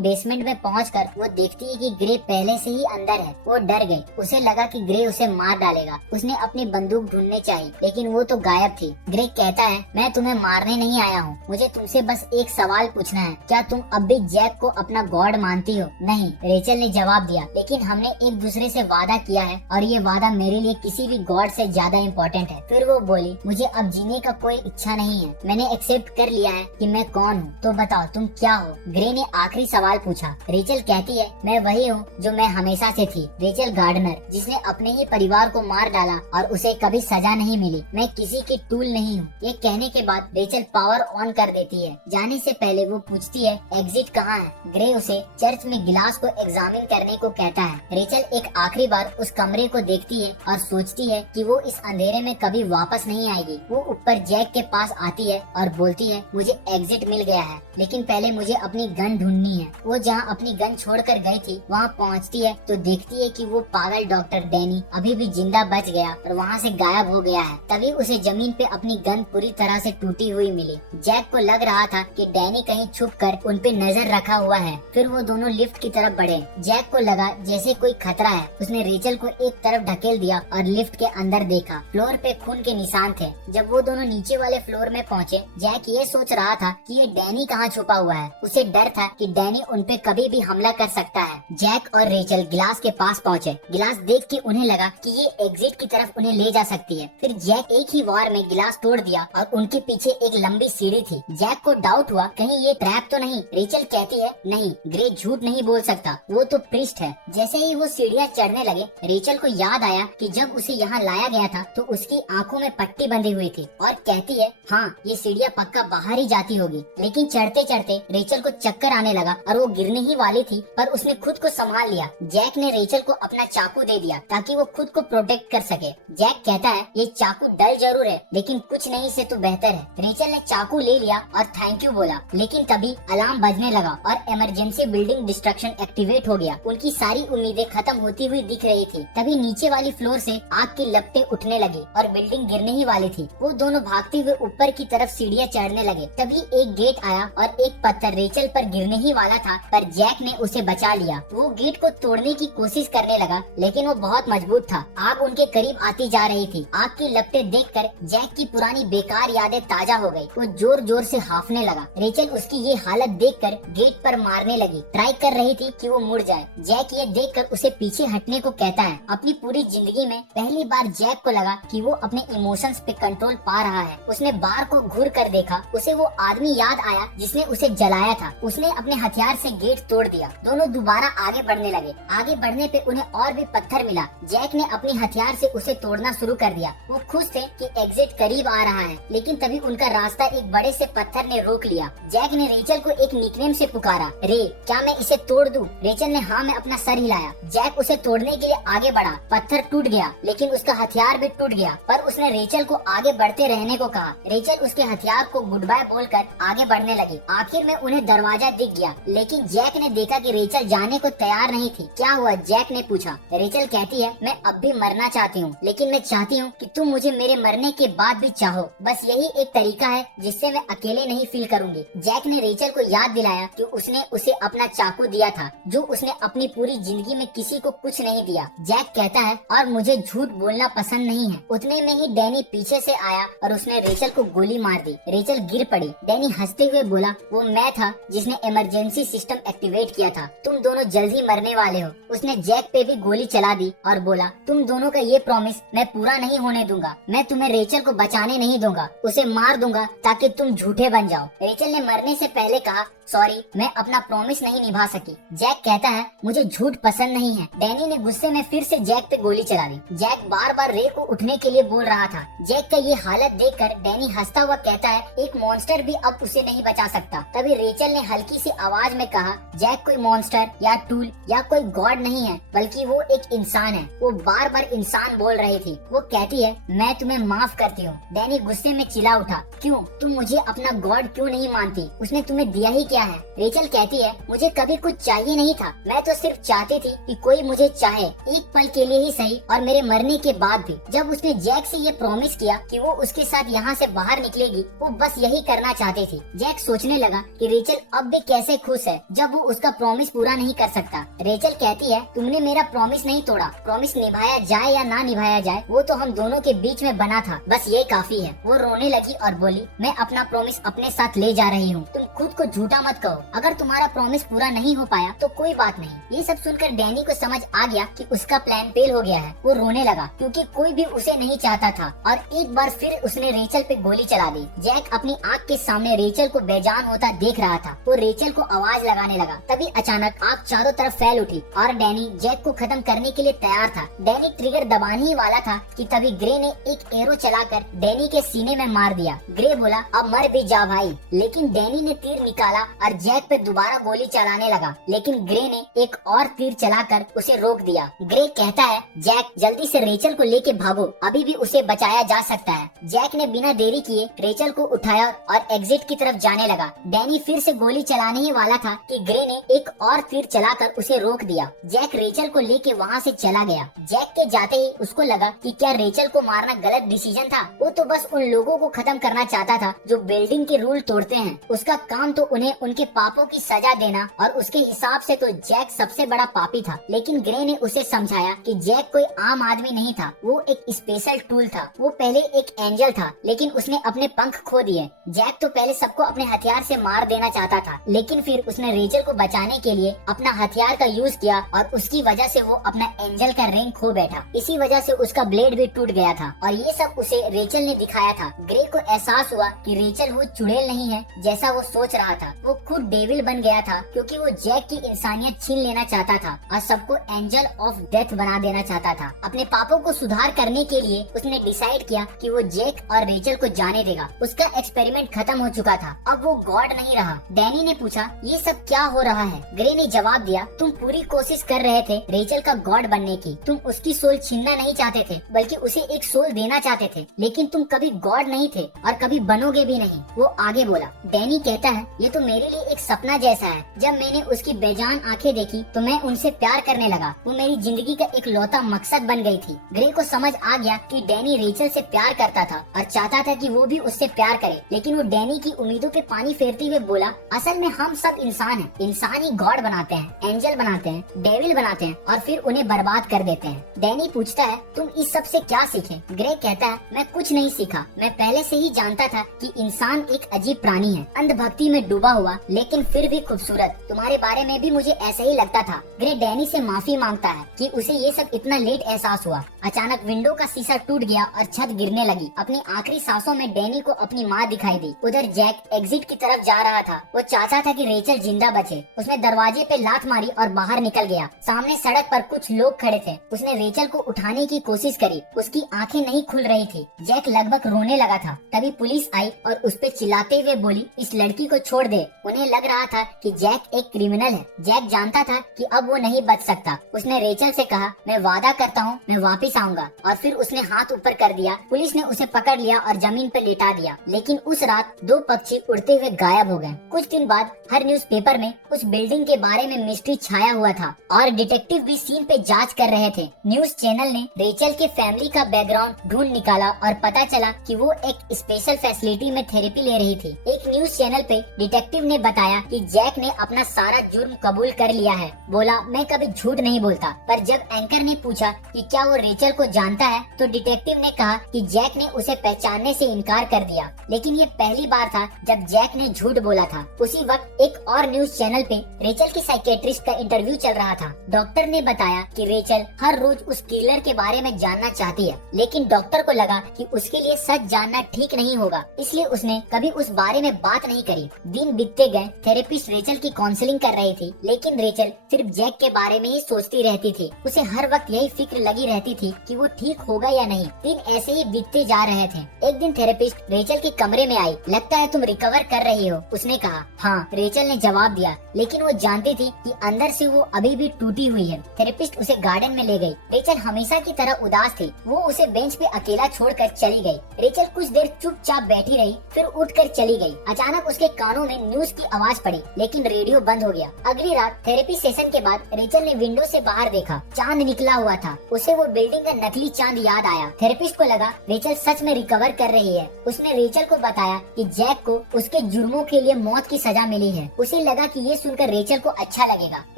बेसमेंट में पहुंचकर वो देखती है कि ग्रे पहले से ही अंदर है। वो डर गई। उसे लगा कि ग्रे उसे मार डालेगा। उसने अपनी बंदूक ढूंढने चाहिए, लेकिन वो तो गायब थी। ग्रे कहता है, मैं तुम्हें मारने नहीं आया हूँ, मुझे तुमसे बस एक सवाल पूछना है, क्या तुम अब भी जैक को अपना गॉड मानती हो? नहीं, रेचल ने जवाब दिया, लेकिन हमने एक दूसरे से वादा किया है और ये वादा मेरे लिए किसी भी गॉड से ज्यादा इम्पोर्टेंट है। फिर वो बोली, मुझे अब जीने का कोई इच्छा नहीं है, मैंने एक्सेप्ट कर लिया है कि मैं कौन हूँ, तो बताओ तुम क्या हो? ग्रे ने आखिरी सवाल पूछा। रेचल कहती है, मैं वही हूँ जो मैं हमेशा से थी, रेचल गार्डनर, जिसने अपने ही परिवार को मार डाला और उसे कभी सजा नहीं मिली। मैं किसी की टूल नहीं हूँ। ये कहने के बाद रेचल पावर ऑन कर देती है। जाने से पहले वो पूछती है, एग्जिट कहाँ है? ग्रे उसे चर्च में गिलास को एग्जामिन करने को कहता है। रेचल एक आखिरी बार उस कमरे को देखती है और सोचती है कि वो इस अंधेरे में कभी वापस नहीं आएगी। वो ऊपर जैक के पास आती है और बोलती है, मुझे एग्जिट मिल गया है, लेकिन पहले मुझे अपनी गन ढूंढनी है। वो जहाँ अपनी गन छोड़कर गई थी वहाँ पहुँचती है तो देखती है कि वो पागल डॉक्टर डैनी अभी भी जिंदा बच गया और वहाँ से गायब हो गया है। तभी उसे जमीन पे अपनी गन पूरी तरह से टूटी हुई मिली। जैक को लग रहा था कि डैनी कहीं छुप कर उन पे नजर रखा हुआ है। फिर वो दोनों लिफ्ट की तरफ बढ़े। जैक को लगा जैसे कोई खतरा है। उसने रेचल को एक तरफ ढकेल दिया और लिफ्ट के अंदर देखा। फ्लोर पे खून के निशान थे। जब वो दोनों नीचे वाले फ्लोर में पहुँचे, जैक ये सोच रहा था कि ये डैनी कहाँ छुपा हुआ है। उसे डर था कि डैनी उन पे कभी भी हमला कर सकता है। जैक और रेचल गिलास के पास पहुँचे। गिलास देख के उन्हें लगा कि ये एग्जिट की तरफ उन्हें ले जा सकती है। फिर जैक एक ही वार में गिलास तोड़ दिया और उनके पीछे एक लंबी सीढ़ी थी। जैक को डाउट हुआ, कहीं ये ट्रैप तो नहीं। रेचल कहती है, नहीं, ग्रे झूठ नहीं बोल सकता, वो तो प्रिस्ट है। जैसे ही वो सीढ़ियाँ चढ़ने लगे, रेचल को याद आया कि जब उसे यहाँ लाया गया था तो उसकी आंखों में पट्टी बंधी हुई थी, और कहती है, हाँ, ये सीढ़ियाँ पक्का बाहर ही जाती होगी। लेकिन चढ़ते चढ़ते रेचल को चक्कर आने लगा और वो गिरने ही वाली थी, पर उसने खुद को संभाल लिया। जैक ने रेचल को अपना चाकू दे दिया ताकि वो खुद को प्रोटेक्ट कर सके। जैक कहता है, ये चाकू डल जरूर है, लेकिन कुछ नहीं से तो बेहतर है। रेचल ने चाकू ले लिया और थैंक यू बोला, लेकिन तभी अलार्म बजने लगा और इमरजेंसी बिल्डिंग डिस्ट्रक्शन एक्टिवेट हो गया। उनकी सारी उम्मीदें खत्म होती हुई दिख रही थी। तभी नीचे वाली फ्लोर से आग की लपटें उठने लगी और बिल्डिंग गिरने ही वाली थी। वो दोनों भागते हुए ऊपर की तरफ सीढ़ियाँ चढ़ने लगे। तभी एक गेट आया और एक पत्थर रेचल पर गिरने ही वाला था, पर जैक ने उसे बचा लिया। वो गेट को तोड़ने की कोशिश करने लगा, लेकिन वो बहुत मजबूत था। आग उनके करीब आती जा रही थी। आग की लपटें देखकर जैक की पुरानी बेकार यादें ताजा हो गई। वो जोर जोर से हाफने लगा। रेचल उसकी ये हालत देखकर गेट पर मारने लगी, ट्राई कर रही थी कि वो मुड़ जाए। जैक ये देखकर उसे पीछे हटने को कहता है। अपनी पूरी जिंदगी में पहली बार जैक को लगा कि वो अपने इमोशंस पे कंट्रोल पा रहा है। उसने बार को घूर कर देखा। उसे वो आदमी याद आया जिसने उसे जलाया था। उसने अपने हथियार से गेट तोड़ दिया। दोनों दोबारा आगे बढ़ने लगे। आगे बढ़ने पे उन्हें और भी पत्थर मिला। जैक ने अपने हथियार से उसे तोड़ना शुरू कर दिया। वो खुश थे कि एग्जिट करीब आ रहा है, लेकिन तभी उनका रास्ता एक बड़े से पत्थर ने रोक लिया। जैक ने रेचल को एक निकनेम से पुकारा, रे, क्या मैं इसे तोड़ दूं? रेचल ने हाँ में अपना सर हिलाया। जैक उसे तोड़ने के लिए आगे बढ़ा। पत्थर टूट गया, लेकिन उसका हथियार भी टूट गया, पर उसने रेचल को आगे बढ़ते रहने को कहा। रेचल उसके हथियार को गुड बाय बोलकर आगे बढ़ने लगी। आखिर में उन्हें दरवाजा दिख गया, लेकिन जैक ने देखा कि रेचल जाने को तैयार नहीं थी। क्या हुआ? जैक ने पूछा। रेचल कहती है, मैं अब भी मरना चाहती हूँ, लेकिन मैं चाहती हूँ कि तुम मुझे मेरे मरने के बाद भी चाहो। बस यही एक तरीका है जिससे मैं अकेले नहीं फील करूंगी। जैक ने रेचल को याद दिलाया कि उसने उसे अपना चाकू दिया था, जो उसने अपनी पूरी जिंदगी में किसी को कुछ नहीं दिया। जैक कहता है, और मुझे झूठ बोलना पसंद नहीं है। उतने में ही डैनी पीछे से आया और उसने रेचल को गोली मार दी। रेचल गिर पड़ी। डैनी हंसते हुए बोला, वो मैं था जिसने इमरजेंसी सिस्टम एक्टिवेट किया था। तुम दोनों जल्दी मरने वाले हो। उसने जैक पे भी गोली चला दी और बोला, तुम दोनों का ये प्रॉमिस मैं पूरा नहीं होने दूंगा। मैं तुम्हें रेचल को बचाने नहीं दूंगा, उसे मार दूंगा ताकि तुम झूठे बन जाओ। रेचल ने मरने से पहले कहा, सॉरी, मैं अपना प्रॉमिस नहीं निभा सकी। जैक कहता है, मुझे झूठ पसंद नहीं है। डैनी ने गुस्से में फिर से जैक पे गोली चला दी। जैक बार बार रे को उठने के लिए बोल रहा था। जैक का ये हालत देखकर डैनी हंसता हुआ कहता है, एक मॉन्स्टर भी अब उसे नहीं बचा सकता। तभी रेचल ने हल्की सी आवाज में कहा, जैक कोई मॉन्स्टर या टूल या कोई गॉड नहीं है, बल्कि वो एक इंसान है। वो बार बार इंसान बोल रही थी। वो कहती है, मैं तुम्हें माफ करती हूँ। डैनी गुस्से में चिल्ला उठा, क्यों? तुम मुझे अपना गॉड क्यों नहीं मानती? उसने तुम्हें दिया ही क्या है? रेचल कहती है, मुझे कभी कुछ चाहिए नहीं था। मैं तो सिर्फ चाहती थी कि कोई मुझे चाहे, एक पल के लिए ही सही, और मेरे मरने के बाद भी। जब उसने जैक से ये प्रॉमिस किया कि वो उसके साथ यहाँ से बाहर निकलेगी, वो बस यही करना चाहती थी। जैक सोचने लगा कि रेचल अब भी कैसे खुश है जब वो उसका प्रॉमिस पूरा नहीं कर सकता। रेचल कहती है, तुमने मेरा प्रॉमिस नहीं तोड़ा। प्रॉमिस निभाया जाए या ना निभाया जाए, वो तो हम दोनों के बीच में बना था, बस ये काफी है। वो रोने लगी और बोली, मैं अपना प्रॉमिस अपने साथ ले जा रही हूँ। तुम खुद को झूठा मत कहो। अगर तुम्हारा प्रॉमिस पूरा नहीं हो पाया तो कोई बात नहीं। ये सब सुनकर डैनी को समझ आ गया कि उसका प्लान फेल हो गया है। वो रोने लगा क्योंकि कोई भी उसे नहीं चाहता था, और एक बार फिर उसने रेचल पे गोली चला दी। जैक अपनी आँख के सामने रेचल को बेजान होता देख रहा था। वो रेचल को आवाज लगाने लगा। तभी अचानक आग चारों तरफ फैल उठी और डैनी जैक को खत्म करने के लिए तैयार था। डैनी ट्रिगर दबाने ही वाला था कि तभी ग्रे ने एक एरो चलाकर डैनी के सीने में मार दिया। ग्रे बोला, अब मर भी जा भाई, लेकिन डैनी ने तीर निकाला और जैक पे दोबारा गोली चलाने लगा, लेकिन ग्रे ने एक और तीर चलाकर उसे रोक दिया। ग्रे कहता है, जैक जल्दी से रेचल को लेके भागो, अभी भी उसे बचाया जा सकता है। जैक ने बिना देरी किए रेचल को उठाया और एग्जिट की तरफ जाने लगा। डैनी फिर से गोली चलाने ही वाला था कि ग्रे ने एक और तीर चलाकर उसे रोक दिया। जैक रेचल को लेके वहाँ से चला गया। जैक के जाते ही उसको लगा कि क्या रेचल को मारना गलत डिसीजन था। वो तो बस उन लोगों को खत्म करना चाहता था जो बिल्डिंग के रूल तोड़ते हैं। उसका काम तो उन्हें उनके पापों की सजा देना, और उसके हिसाब से तो जैक सबसे बड़ा पापी था। लेकिन ग्रे ने उसे समझाया कि जैक कोई आम आदमी नहीं था, वो एक स्पेशल टूल था। वो पहले एक एंजल था, लेकिन उसने अपने पंख खो दिए। जैक तो पहले सबको अपने हथियार से मार देना चाहता था, लेकिन फिर उसने रेचल को बचाने के लिए अपना हथियार का यूज किया, और उसकी वजह से वो अपना एंजल का रिंग खो बैठा। इसी वजह से उसका ब्लेड भी टूट गया था, और ये सब उसे रेचल ने दिखाया था। ग्रे को एहसास हुआ कि रेचल वो चुड़ैल नहीं है जैसा वो सोच रहा था। वो खुद डेविल बन गया था, क्योंकि वो जैक की इंसानियत छीन लेना चाहता था और सबको एंजल ऑफ डेथ बना देना चाहता था। अपने पापों को सुधार करने के लिए उसने डिसाइड किया कि वो जैक और रेचल को जाने देगा। उसका एक्सपेरिमेंट खत्म हो चुका था, अब वो गॉड नहीं रहा। डैनी ने पूछा, ये सब क्या हो रहा है? ग्रे ने जवाब दिया, तुम पूरी कोशिश कर रहे थे रेचल का गॉड बनने की। तुम उसकी सोल छीनना नहीं चाहते थे, बल्कि उसे एक सोल देना चाहते थे, लेकिन तुम तुम कभी गॉड नहीं थे और कभी बनोगे भी नहीं। वो आगे बोला। डैनी कहता है, ये तो मेरे लिए एक सपना जैसा है। जब मैंने उसकी बेजान आंखें देखी तो मैं उनसे प्यार करने लगा। वो मेरी जिंदगी का एक लौता मकसद बन गई थी। ग्रे को समझ आ गया कि डैनी रेचल से प्यार करता था और चाहता था कि वो भी उससे प्यार करे, लेकिन वो डैनी की उम्मीदों पे पानी फेरते हुए बोला, असल में हम सब इंसान हैं। इंसान ही गॉड बनाते हैं, एंजल बनाते हैं, डेविल बनाते हैं और फिर उन्हें बर्बाद कर देते हैं। डैनी पूछता है, तुम इस सब से क्या सीखे? ग्रे कहता है, मैं कुछ नहीं सीखा। मैं पहले से ही जानता था कि इंसान एक अजीब प्राणी है, अंधभक्ति में डूबा हुआ लेकिन फिर भी खूबसूरत। तुम्हारे बारे में भी मुझे ऐसा ही लगता था। ग्रे डैनी से माफी मांगता है कि उसे ये सब इतना लेट एहसास हुआ। अचानक विंडो का शीशा टूट गया और छत गिरने लगी। अपनी आखिरी सांसों में डैनी को अपनी माँ दिखाई दी। उधर जैक एग्जिट की तरफ जा रहा था। वो चाहता था कि रेचल जिंदा बचे। उसने दरवाजे पे लात मारी और बाहर निकल गया। सामने सड़क पर कुछ लोग खड़े थे। उसने रेचल को उठाने की कोशिश करी। उसकी आंखें नहीं खुल रही थी। जैक लगभग रोने लगा था। तभी पुलिस आई और उस पे चिल्लाते हुए बोली, इस लड़की को छोड़ दे। उन्हें लग रहा था कि जैक एक क्रिमिनल है। जैक जानता था कि अब वो नहीं बच सकता। उसने रेचल से कहा, मैं वादा करता हूँ मैं वापस आऊंगा, और फिर उसने हाथ ऊपर कर दिया। पुलिस ने उसे पकड़ लिया और जमीन पर लेटा दिया। लेकिन उस रात 2 पक्षी उड़ते हुए गायब हो गए। कुछ दिन बाद हर न्यूज़पेपर में उस बिल्डिंग के बारे में मिस्ट्री छाया हुआ था और डिटेक्टिव भी सीन पे जांच कर रहे थे। न्यूज चैनल ने रेचल के फैमिली का बैकग्राउंड ढूंढ निकाला और पता चला कि वो एक स्पेशल फैसिलिटी में थेरेपी ले रही थी। एक न्यूज चैनल पे डिटेक्टिव ने बताया कि जैक ने अपना सारा जुर्म कबूल कर लिया है। बोला, मैं कभी झूठ नहीं बोलता। पर जब एंकर ने पूछा कि क्या वो रेचल को जानता है, तो डिटेक्टिव ने कहा कि जैक ने उसे पहचानने से इनकार कर दिया। लेकिन ये पहली बार था जब जैक ने झूठ बोला था। उसी वक्त एक और न्यूज चैनल पे रेचल की साइकेट्रिस्ट का इंटरव्यू चल रहा था। डॉक्टर ने बताया कि रेचल हर रोज उस किलर के बारे में जानना चाहती है, लेकिन डॉक्टर को लगा कि उसके लिए सच जानना ठीक नहीं होगा, इसलिए उसने कभी उस बारे में बात नहीं करी। दिन बीतते गए। थेरेपिस्ट रेचल की काउंसलिंग कर रही थी, लेकिन रेचल सिर्फ जैक के बारे में ही सोचती रहती थी। उसे हर वक्त यही फिक्र लगी रहती थी कि वो ठीक होगा या नहीं। दिन ऐसे ही बीतते जा रहे थे। एक दिन थेरेपिस्ट रेचल के कमरे में आई। लगता है तुम रिकवर कर रही हो, उसने कहा। हाँ, रेचल ने जवाब दिया, लेकिन वो जानती थी कि अंदर से वो अभी भी टूटी हुई है। थेरेपिस्ट उसे गार्डन में ले गई। रेचल हमेशा की तरह उदास थी। वो उसे बेंच पे अकेला छोड़कर चली गई। रेचल कुछ देर चुपचाप बैठी रही, फिर उठकर चली गई। अचानक उसके कानों में न्यूज की आवाज पड़ी, लेकिन रेडियो बंद हो गया। अगली रात थेरेपी सेशन के बाद रेचल ने विंडो से बाहर देखा। चांद निकला हुआ था। उसे वो बिल्डिंग का नकली चांद याद आया। थेरेपिस्ट को लगा रेचल सच में रिकवर कर रही है। उसने रेचल को बताया कि जैक को उसके जुर्मों के लिए मौत की सजा मिली है। उसे लगा कि ये सुनकर रेचल को अच्छा लगेगा।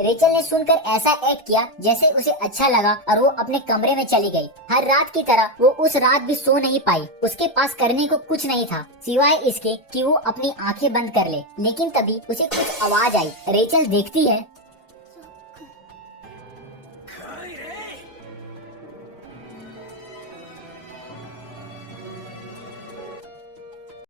रेचल ने सुनकर ऐसा एक्ट किया जैसे उसे अच्छा लगा और वो अपने कमरे में चली गई। हर रात की तरह वो उस रात भी सो नहीं पाई। उसके पास करने को कुछ नहीं था सिवाय इसके कि वो अपनी आंखें बंद कर ले। लेकिन तभी उसे कुछ आवाज आई। रेचल देखती है